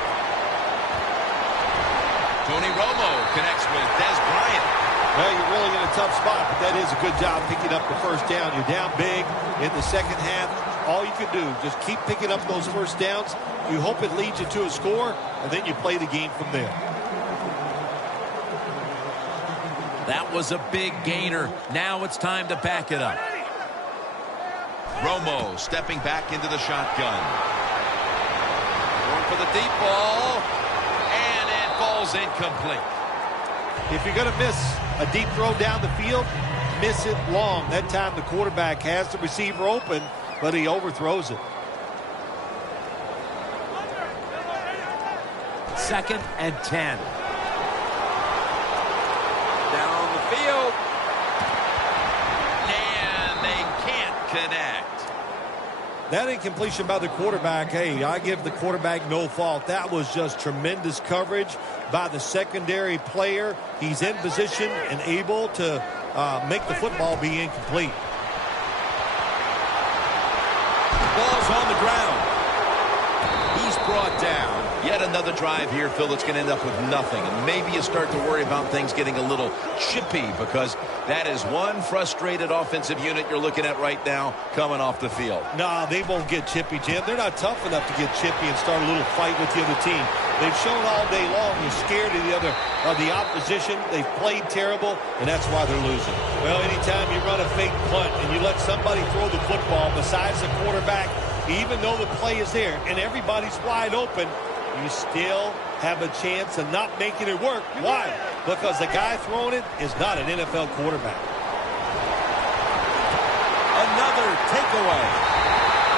Tony Romo connects with Des Bryant. Well, you're really in a tough spot, but that is a good job picking up the first down. You're down big in the second half. All you can do, just keep picking up those first downs. You hope it leads you to a score, and then you play the game from there. That was a big gainer. Now it's time to back it up. Romo stepping back into the shotgun. Going for the deep ball, and it falls incomplete. If you're going to miss a deep throw down the field, miss it long. That time the quarterback has the receiver open, but he overthrows it. 2nd and 10. Down the field. And they can't connect. That incompletion by the quarterback, hey, I give the quarterback no fault. That was just tremendous coverage by the secondary player. He's in position and able to make the football be incomplete. Ball's on the ground. He's brought down. Yet another drive here, Phil, that's going to end up with nothing. And maybe you start to worry about things getting a little chippy, because that is one frustrated offensive unit you're looking at right now coming off the field. Nah, they won't get chippy, Jim. They're not tough enough to get chippy and start a little fight with the other team. They've shown all day long they're scared of the opposition. They've played terrible, and that's why they're losing. Well, anytime you run a fake punt and you let somebody throw the football besides the quarterback, even though the play is there and everybody's wide open, you still have a chance of not making it work. Why? Because the guy throwing it is not an NFL quarterback. Another takeaway.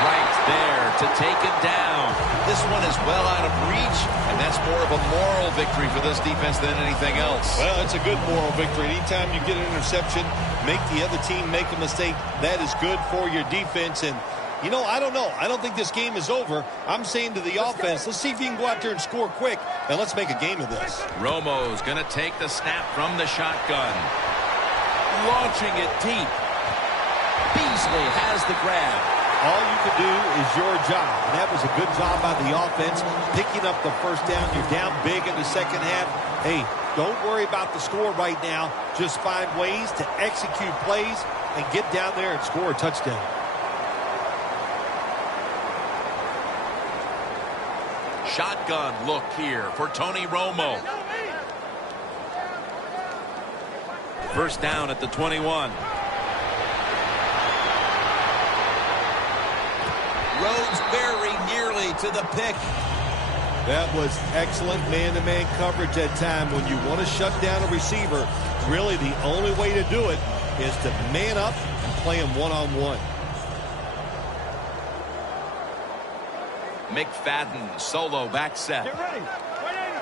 Right there to take it down. This one is well out of reach, and that's more of a moral victory for this defense than anything else. Well, it's a good moral victory. Anytime you get an interception, make the other team make a mistake, that is good for your defense. And you know, I don't know. I don't think this game is over. I'm saying to the offense, let's see if you can go out there and score quick, and let's make a game of this. Romo's going to take the snap from the shotgun. Launching it deep. Beasley has the grab. All you can do is your job. And that was a good job by the offense, picking up the first down. You're down big in the second half. Hey, don't worry about the score right now. Just find ways to execute plays and get down there and score a touchdown. Shotgun look here for Tony Romo. First down at the 21. Rhodes very nearly to the pick. That was excellent man-to-man coverage that time. When you want to shut down a receiver, really the only way to do it is to man up and play him one-on-one. McFadden, solo back set. Get ready. 180.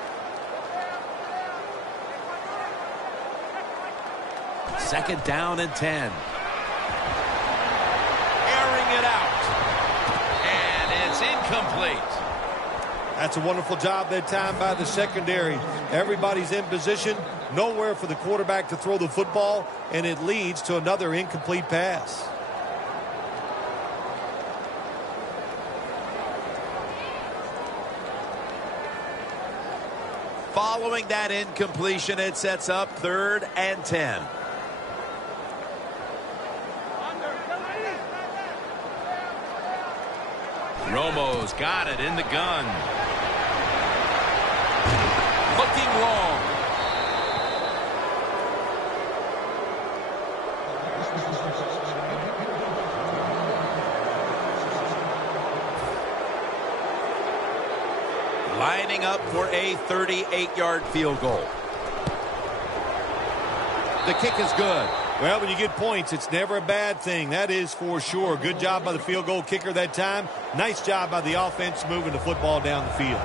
Second down and 10. Airing it out. And it's incomplete. That's a wonderful job that time by the secondary. Everybody's in position. Nowhere for the quarterback to throw the football, and it leads to another incomplete pass. Following that incompletion, it sets up 3rd and 10. Romo's got it in the gun. Looking long. Lining up for a 38-yard field goal. The kick is good. Well, when you get points, it's never a bad thing. That is for sure. Good job by the field goal kicker that time. Nice job by the offense moving the football down the field.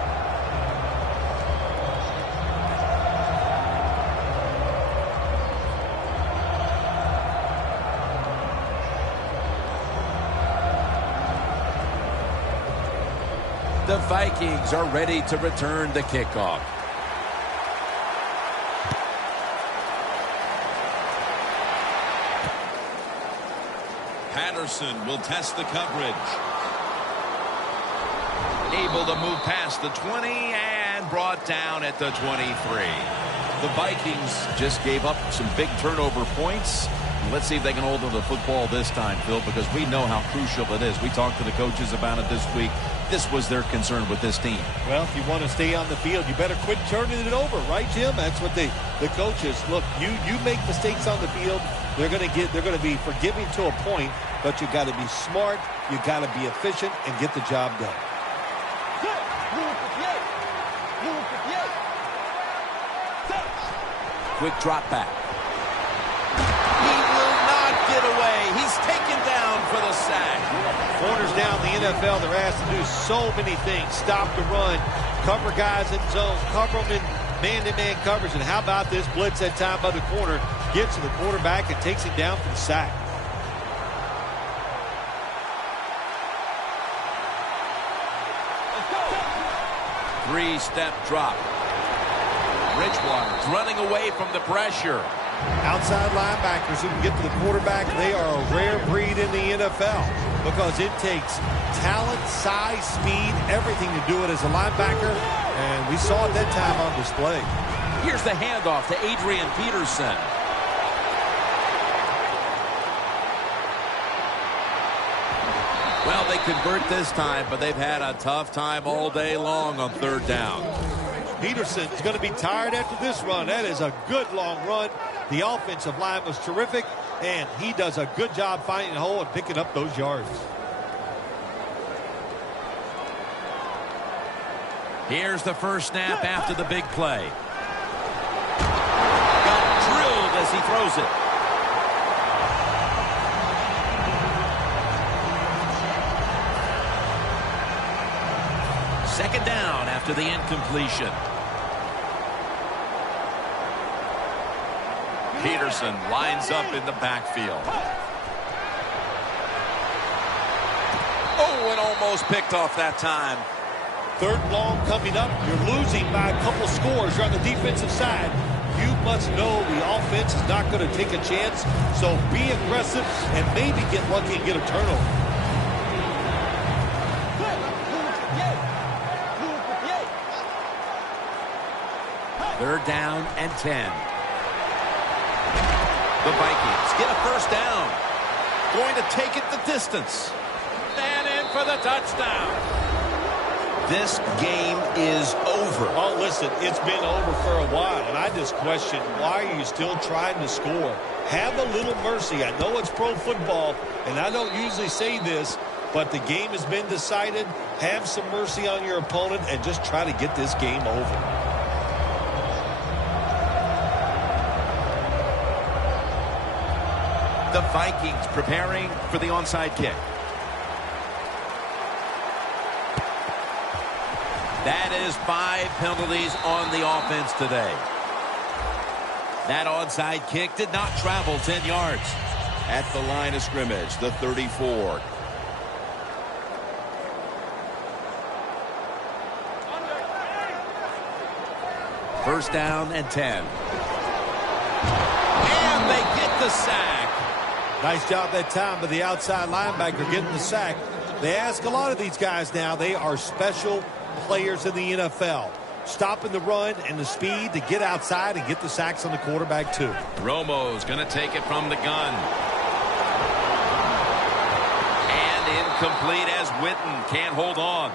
The Vikings are ready to return the kickoff. Patterson will test the coverage. Able to move past the 20 and brought down at the 23. The Vikings just gave up some big turnover points. Let's see if they can hold on to the football this time, Phil, because we know how crucial it is. We talked to the coaches about it this week. This was their concern with this team. Well, if you want to stay on the field, you better quit turning it over, right, Jim? That's what the coaches look. You make mistakes on the field, they're going to be forgiving to a point, but you got to be smart, you got to be efficient, and get the job done. Quick drop back. He will not get away. He's taken down for the sack. Corners down the NFL, they're asked to do so many things. Stop the run, cover guys in zone, cover them in man-to-man coverage. And how about this blitz that time by the corner? Gets to the quarterback and takes him down for the sack. Three-step drop. Bridgewater's running away from the pressure. Outside linebackers who can get to the quarterback, they are a rare breed in the NFL because it takes talent, size, speed, everything to do it as a linebacker, and we saw it that time on display. Here's the handoff to Adrian Peterson. Well, they convert this time, but they've had a tough time all day long on 3rd down. Peterson's going to be tired after this run. That is a good long run. The offensive line was terrific, and he does a good job finding a hole and picking up those yards. Here's the first snap after the big play. Got drilled as he throws it. Second down after the incompletion. Peterson lines up in the backfield. Oh, and almost picked off that time. 3rd and long coming up. You're losing by a couple scores. You're on the defensive side. you must know the offense is not going to take a chance. So be aggressive and maybe get lucky and get a turnover. They're down and 10. The Vikings get a first down. Going to take it the distance. And in for the touchdown. This game is over. Oh, listen, it's been over for a while, and I just question, why are you still trying to score? Have a little mercy. I know it's pro football, and I don't usually say this, but the game has been decided. Have some mercy on your opponent and just try to get this game over. The Vikings preparing for the onside kick. That is 5 penalties on the offense today. That onside kick did not travel 10 yards. At the line of scrimmage, the 34. First down and 10. And they get the sack. Nice job that time by the outside linebacker getting the sack. They ask a lot of these guys now. They are special players in the NFL. Stopping the run and the speed to get outside and get the sacks on the quarterback too. Romo's going to take it from the gun. And incomplete as Witten can't hold on.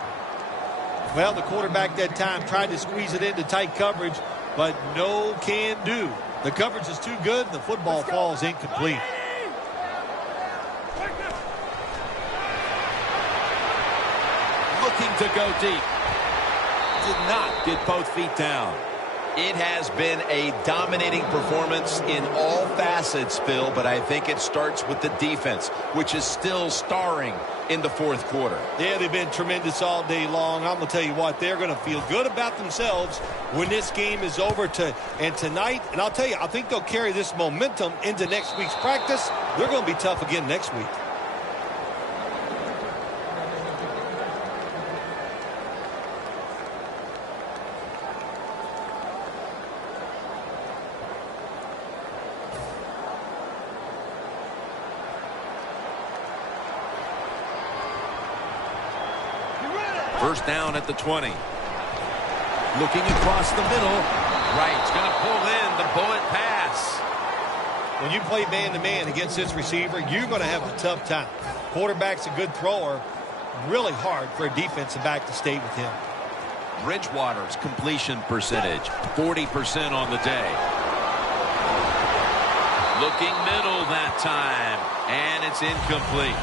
Well, the quarterback that time tried to squeeze it into tight coverage, but no can do. The coverage is too good and the football falls incomplete. Looking to go deep. Did not get both feet down. It has been a dominating performance in all facets, Phil, but I think it starts with the defense, which is still starring in the fourth quarter. Yeah, they've been tremendous all day long. I'm going to tell you what, they're going to feel good about themselves when this game is over. And tonight, and I'll tell you, I think they'll carry this momentum into next week's practice. They're going to be tough again next week. First down at the 20. Looking across the middle. Wright's going to pull in the bullet pass. When you play man-to-man against this receiver, you're going to have a tough time. Quarterback's a good thrower. Really hard for a defensive back to stay with him. Bridgewater's completion percentage, 40% on the day. Looking middle that time, and it's incomplete.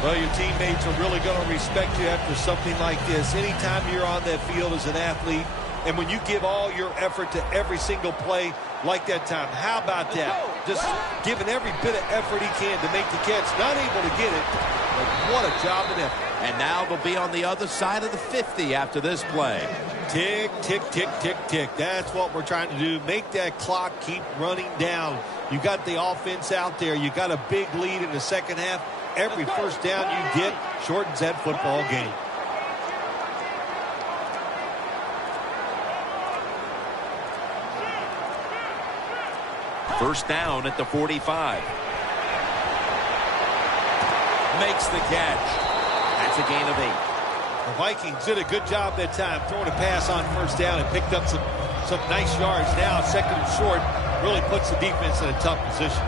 Well, your teammates are really going to respect you after something like this. Anytime you're on that field as an athlete, and when you give all your effort to every single play like that time, how about that? Just giving every bit of effort he can to make the catch. Not able to get it, but what a job and effort. And now they'll be on the other side of the 50 after this play. Tick, tick, tick, tick, tick. That's what we're trying to do. Make that clock keep running down. You got the offense out there. You got a big lead in the second half. Every first down you get shortens that football game. First down at the 45. Makes the catch. That's a gain of 8. The Vikings did a good job that time throwing a pass on first down and picked up some nice yards. Now second and short really puts the defense in a tough position.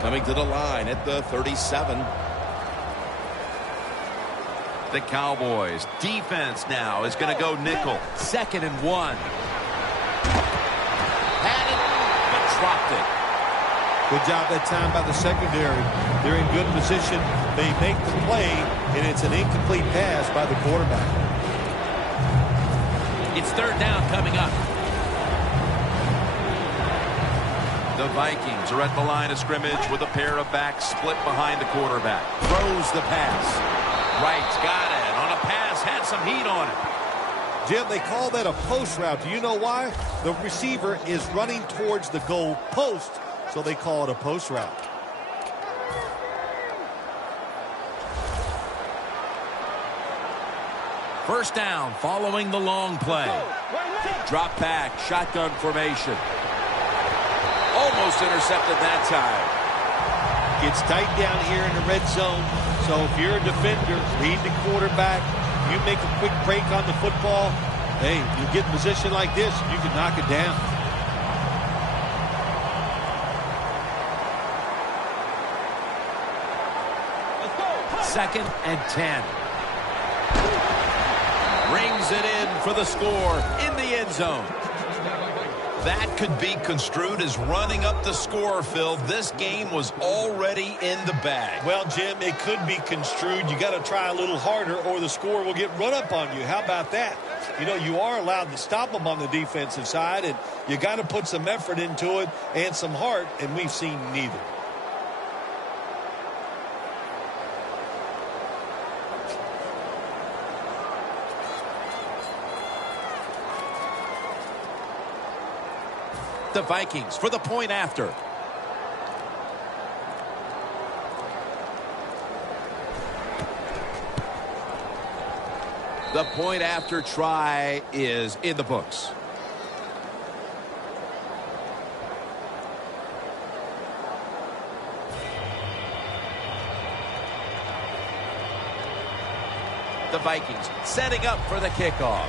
Coming to the line at the 37. The Cowboys defense now is going to go nickel. 2nd and 1. Had it, but dropped it. Good job that time by the secondary. They're in good position. They make the play, and it's an incomplete pass by the quarterback. It's third down coming up. The Vikings are at the line of scrimmage with a pair of backs split behind the quarterback. Throws the pass. Wright's got it on a pass, had some heat on it. Jim, they call that a post route. Do you know why? The receiver is running towards the goal post, so they call it a post route. First down following the long play. Drop back, shotgun formation. Almost intercepted that time. It's tight down here in the red zone. So if you're a defender, lead the quarterback, you make a quick break on the football, hey, you get in position like this, you can knock it down. Second and 10. Rings it in for the score in the end zone. That could be construed as running up the score, Phil. This game was already in the bag. Well, Jim, it could be construed. You got to try a little harder or the score will get run up on you. How about that? You know, you are allowed to stop them on the defensive side, and you got to put some effort into it and some heart, and we've seen neither. The Vikings for the point after. The point after try is in the books. The Vikings setting up for the kickoff.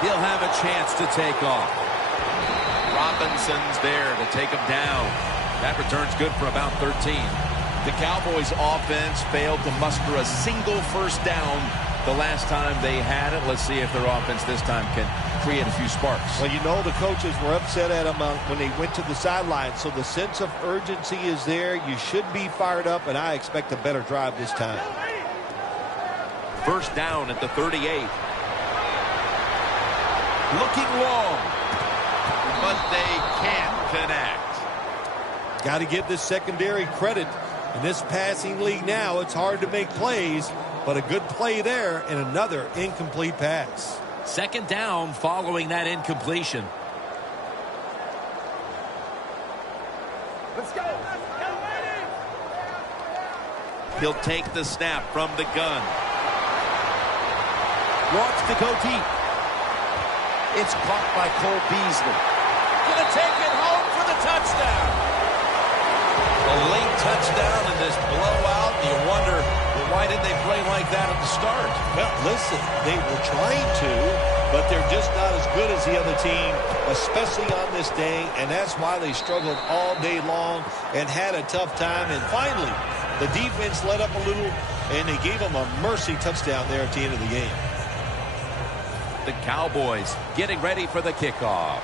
He'll have a chance to take off. Robinson's there to take him down. That return's good for about 13. The Cowboys offense failed to muster a single first down the last time they had it. Let's see if their offense this time can create a few sparks. Well, you know the coaches were upset at them when they went to the sideline, so the sense of urgency is there. You should be fired up, and I expect a better drive this time. First down at the 38. Looking long, but they can't connect. Got to give this secondary credit. In this passing league now, it's hard to make plays, but a good play there and another incomplete pass. Second down following that incompletion. Let's go. He'll take the snap from the gun. Wants to go deep. It's caught by Cole Beasley. Gonna take it home for the touchdown. A late touchdown in this blowout. You wonder, well, why did they play like that at the start? Well, listen, they were trying to, but they're just not as good as the other team, especially on this day, and that's why they struggled all day long and had a tough time. And finally, the defense let up a little, and they gave them a mercy touchdown there at the end of the game. The Cowboys getting ready for the kickoff.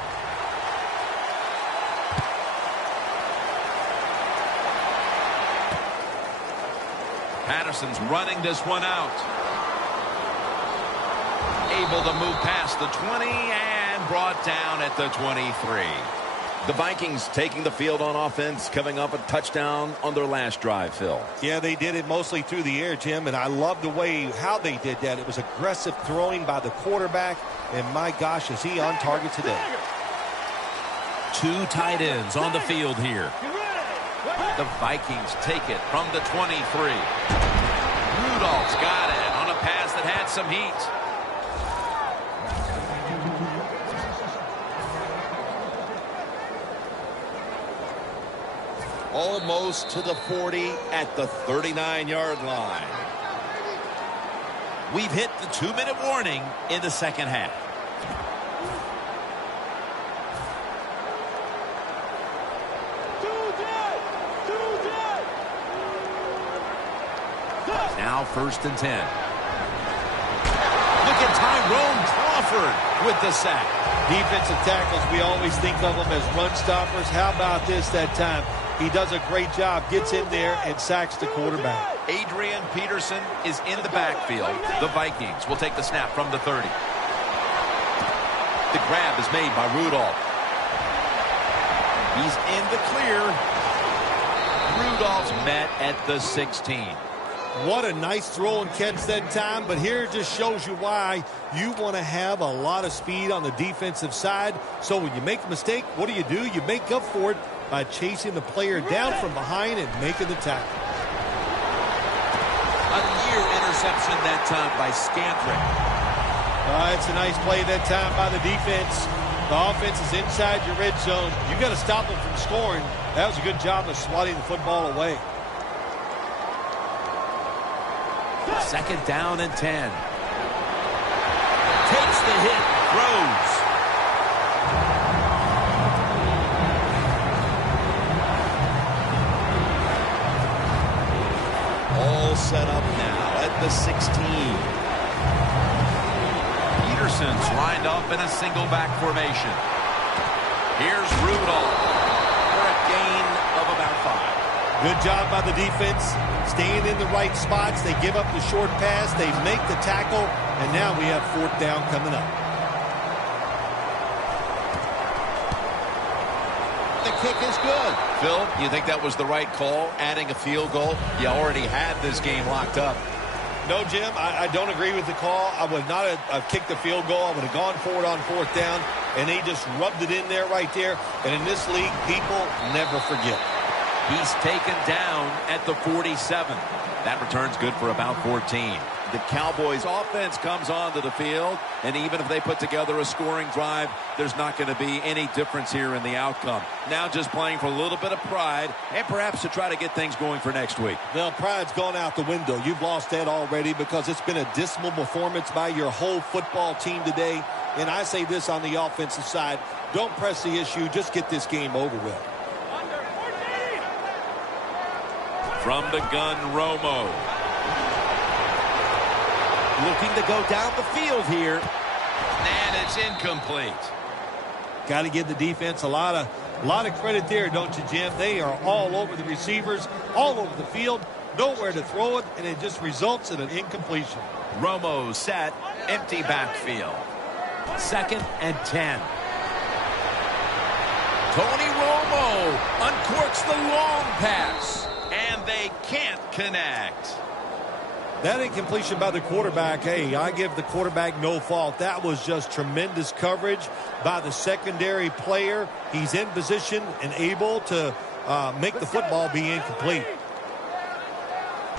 Patterson's running this one out. Able to move past the 20 and brought down at the 23. The Vikings taking the field on offense, coming up a touchdown on their last drive, Phil. Yeah, they did it mostly through the air, Jim, and I love the way how they did that. It was aggressive throwing by the quarterback, and my gosh, is he on target today. Two tight ends on the field here. The Vikings take it from the 23. Rudolph's got it on a pass that had some heat. Almost to the 40 at the 39-yard line. We've hit the 2-minute warning in the second half. Now first and 10. Look at Tyrone Crawford with the sack. Defensive tackles, we always think of them as run stoppers. How about this that time? He does a great job, gets in there and sacks the quarterback. Adrian Peterson is in the backfield. The Vikings will take the snap from the 30. The grab is made by Rudolph. He's in the clear. Rudolph's met at the 16. What a nice throw and catch that time, but here it just shows you why you want to have a lot of speed on the defensive side. So when you make a mistake, what do? You make up for it by chasing the player down from behind and making the tackle. A near interception that time by Scandrick. It's a nice play that time by the defense. The offense is inside your red zone. You got to stop them from scoring. That was a good job of swatting the football away. 2nd down and 10. Takes the hit. Throws. All set up now at the 16. Peterson's lined up in a single back formation. Here's Rudolph for a gain of about 5. Good job by the defense, staying in the right spots. They give up the short pass. They make the tackle, and now we have 4th down coming up. The kick is good. Phil, you think that was the right call, adding a field goal? You already had this game locked up. No, Jim, I don't agree with the call. I would not have kicked the field goal. I would have gone for it on 4th down, and they just rubbed it in there right there. And in this league, people never forget. He's taken down at the 47. That return's good for about 14. The Cowboys offense comes onto the field, and even if they put together a scoring drive, there's not going to be any difference here in the outcome. Now just playing for a little bit of pride and perhaps to try to get things going for next week. Well, pride's gone out the window. You've lost that already because it's been a dismal performance by your whole football team today. And I say this on the offensive side, don't press the issue, just get this game over with. From the gun, Romo. Looking to go down the field here. And it's incomplete. Got to give the defense a lot of credit there, don't you, Jim? They are all over the receivers, all over the field, nowhere to throw it, and it just results in an incompletion. Romo set, empty backfield. 2nd and 10. Tony Romo uncorks the long pass, and they can't connect. That incompletion by the quarterback, hey, I give the quarterback no fault. That was just tremendous coverage by the secondary player. He's in position and able to make the football be incomplete.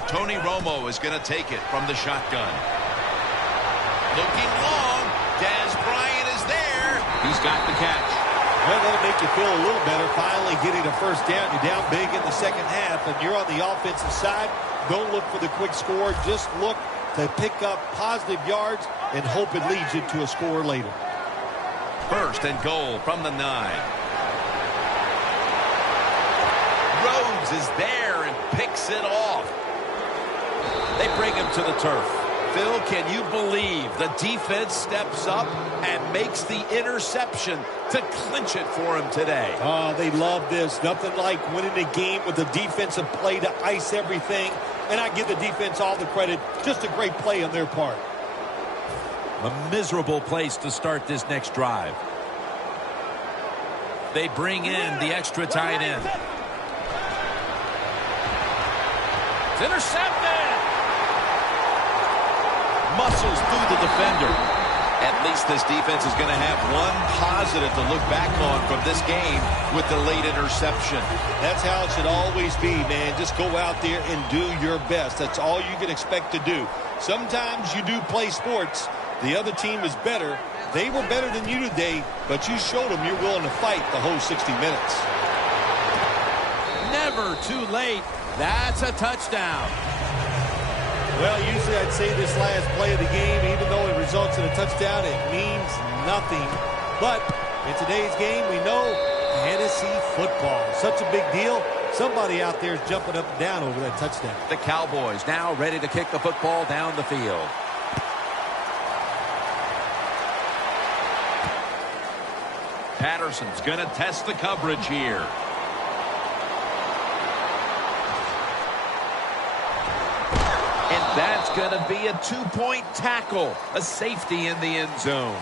Tony Romo is going to take it from the shotgun. Looking long. Dez Bryant is there. He's got the catch. Well, that'll make you feel a little better. Finally getting a 1st down. You're down big in the 2nd half, and you're on the offensive side. Don't look for the quick score. Just look to pick up positive yards and hope it leads you to a score later. 1st and goal from the 9. Rhodes is there and picks it off. They bring him to the turf. Phil, can you believe the defense steps up and makes the interception to clinch it for him today? Oh, they love this. Nothing like winning a game with a defensive play to ice everything. And I give the defense all the credit. Just a great play on their part. A miserable place to start this next drive. They bring in the extra tight end. It's intercepted. Muscles through the defender. At least this defense is going to have one positive to look back on from this game with the late interception. That's how it should always be, man. Just go out there and do your best. That's all you can expect to do. Sometimes you do play sports. The other team is better. They were better than you today, but you showed them you're willing to fight the whole 60 minutes. Never too late. That's a touchdown. Well, usually I'd say this last play of the game, even though it results in a touchdown, it means nothing. But in today's game, we know fantasy football. Such a big deal. Somebody out there is jumping up and down over that touchdown. The Cowboys now ready to kick the football down the field. Patterson's going to test the coverage here. And that's going to be a 2-point tackle, a safety in the end zone.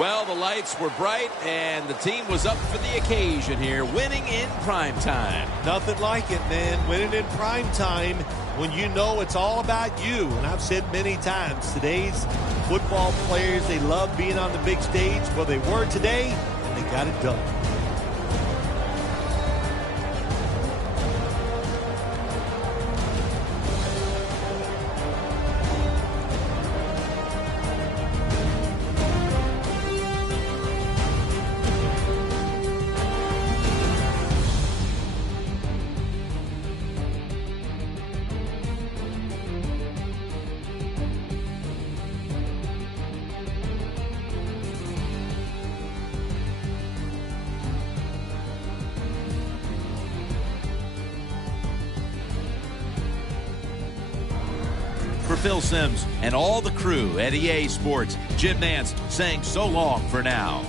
Well, the lights were bright, and the team was up for the occasion here, winning in prime time. Nothing like it, man. Winning in prime time when you know it's all about you. And I've said many times, today's football players, they love being on the big stage. Well, they were today, and they got it done. For Phil Simms and all the crew at EA Sports, Jim Nantz saying so long for now.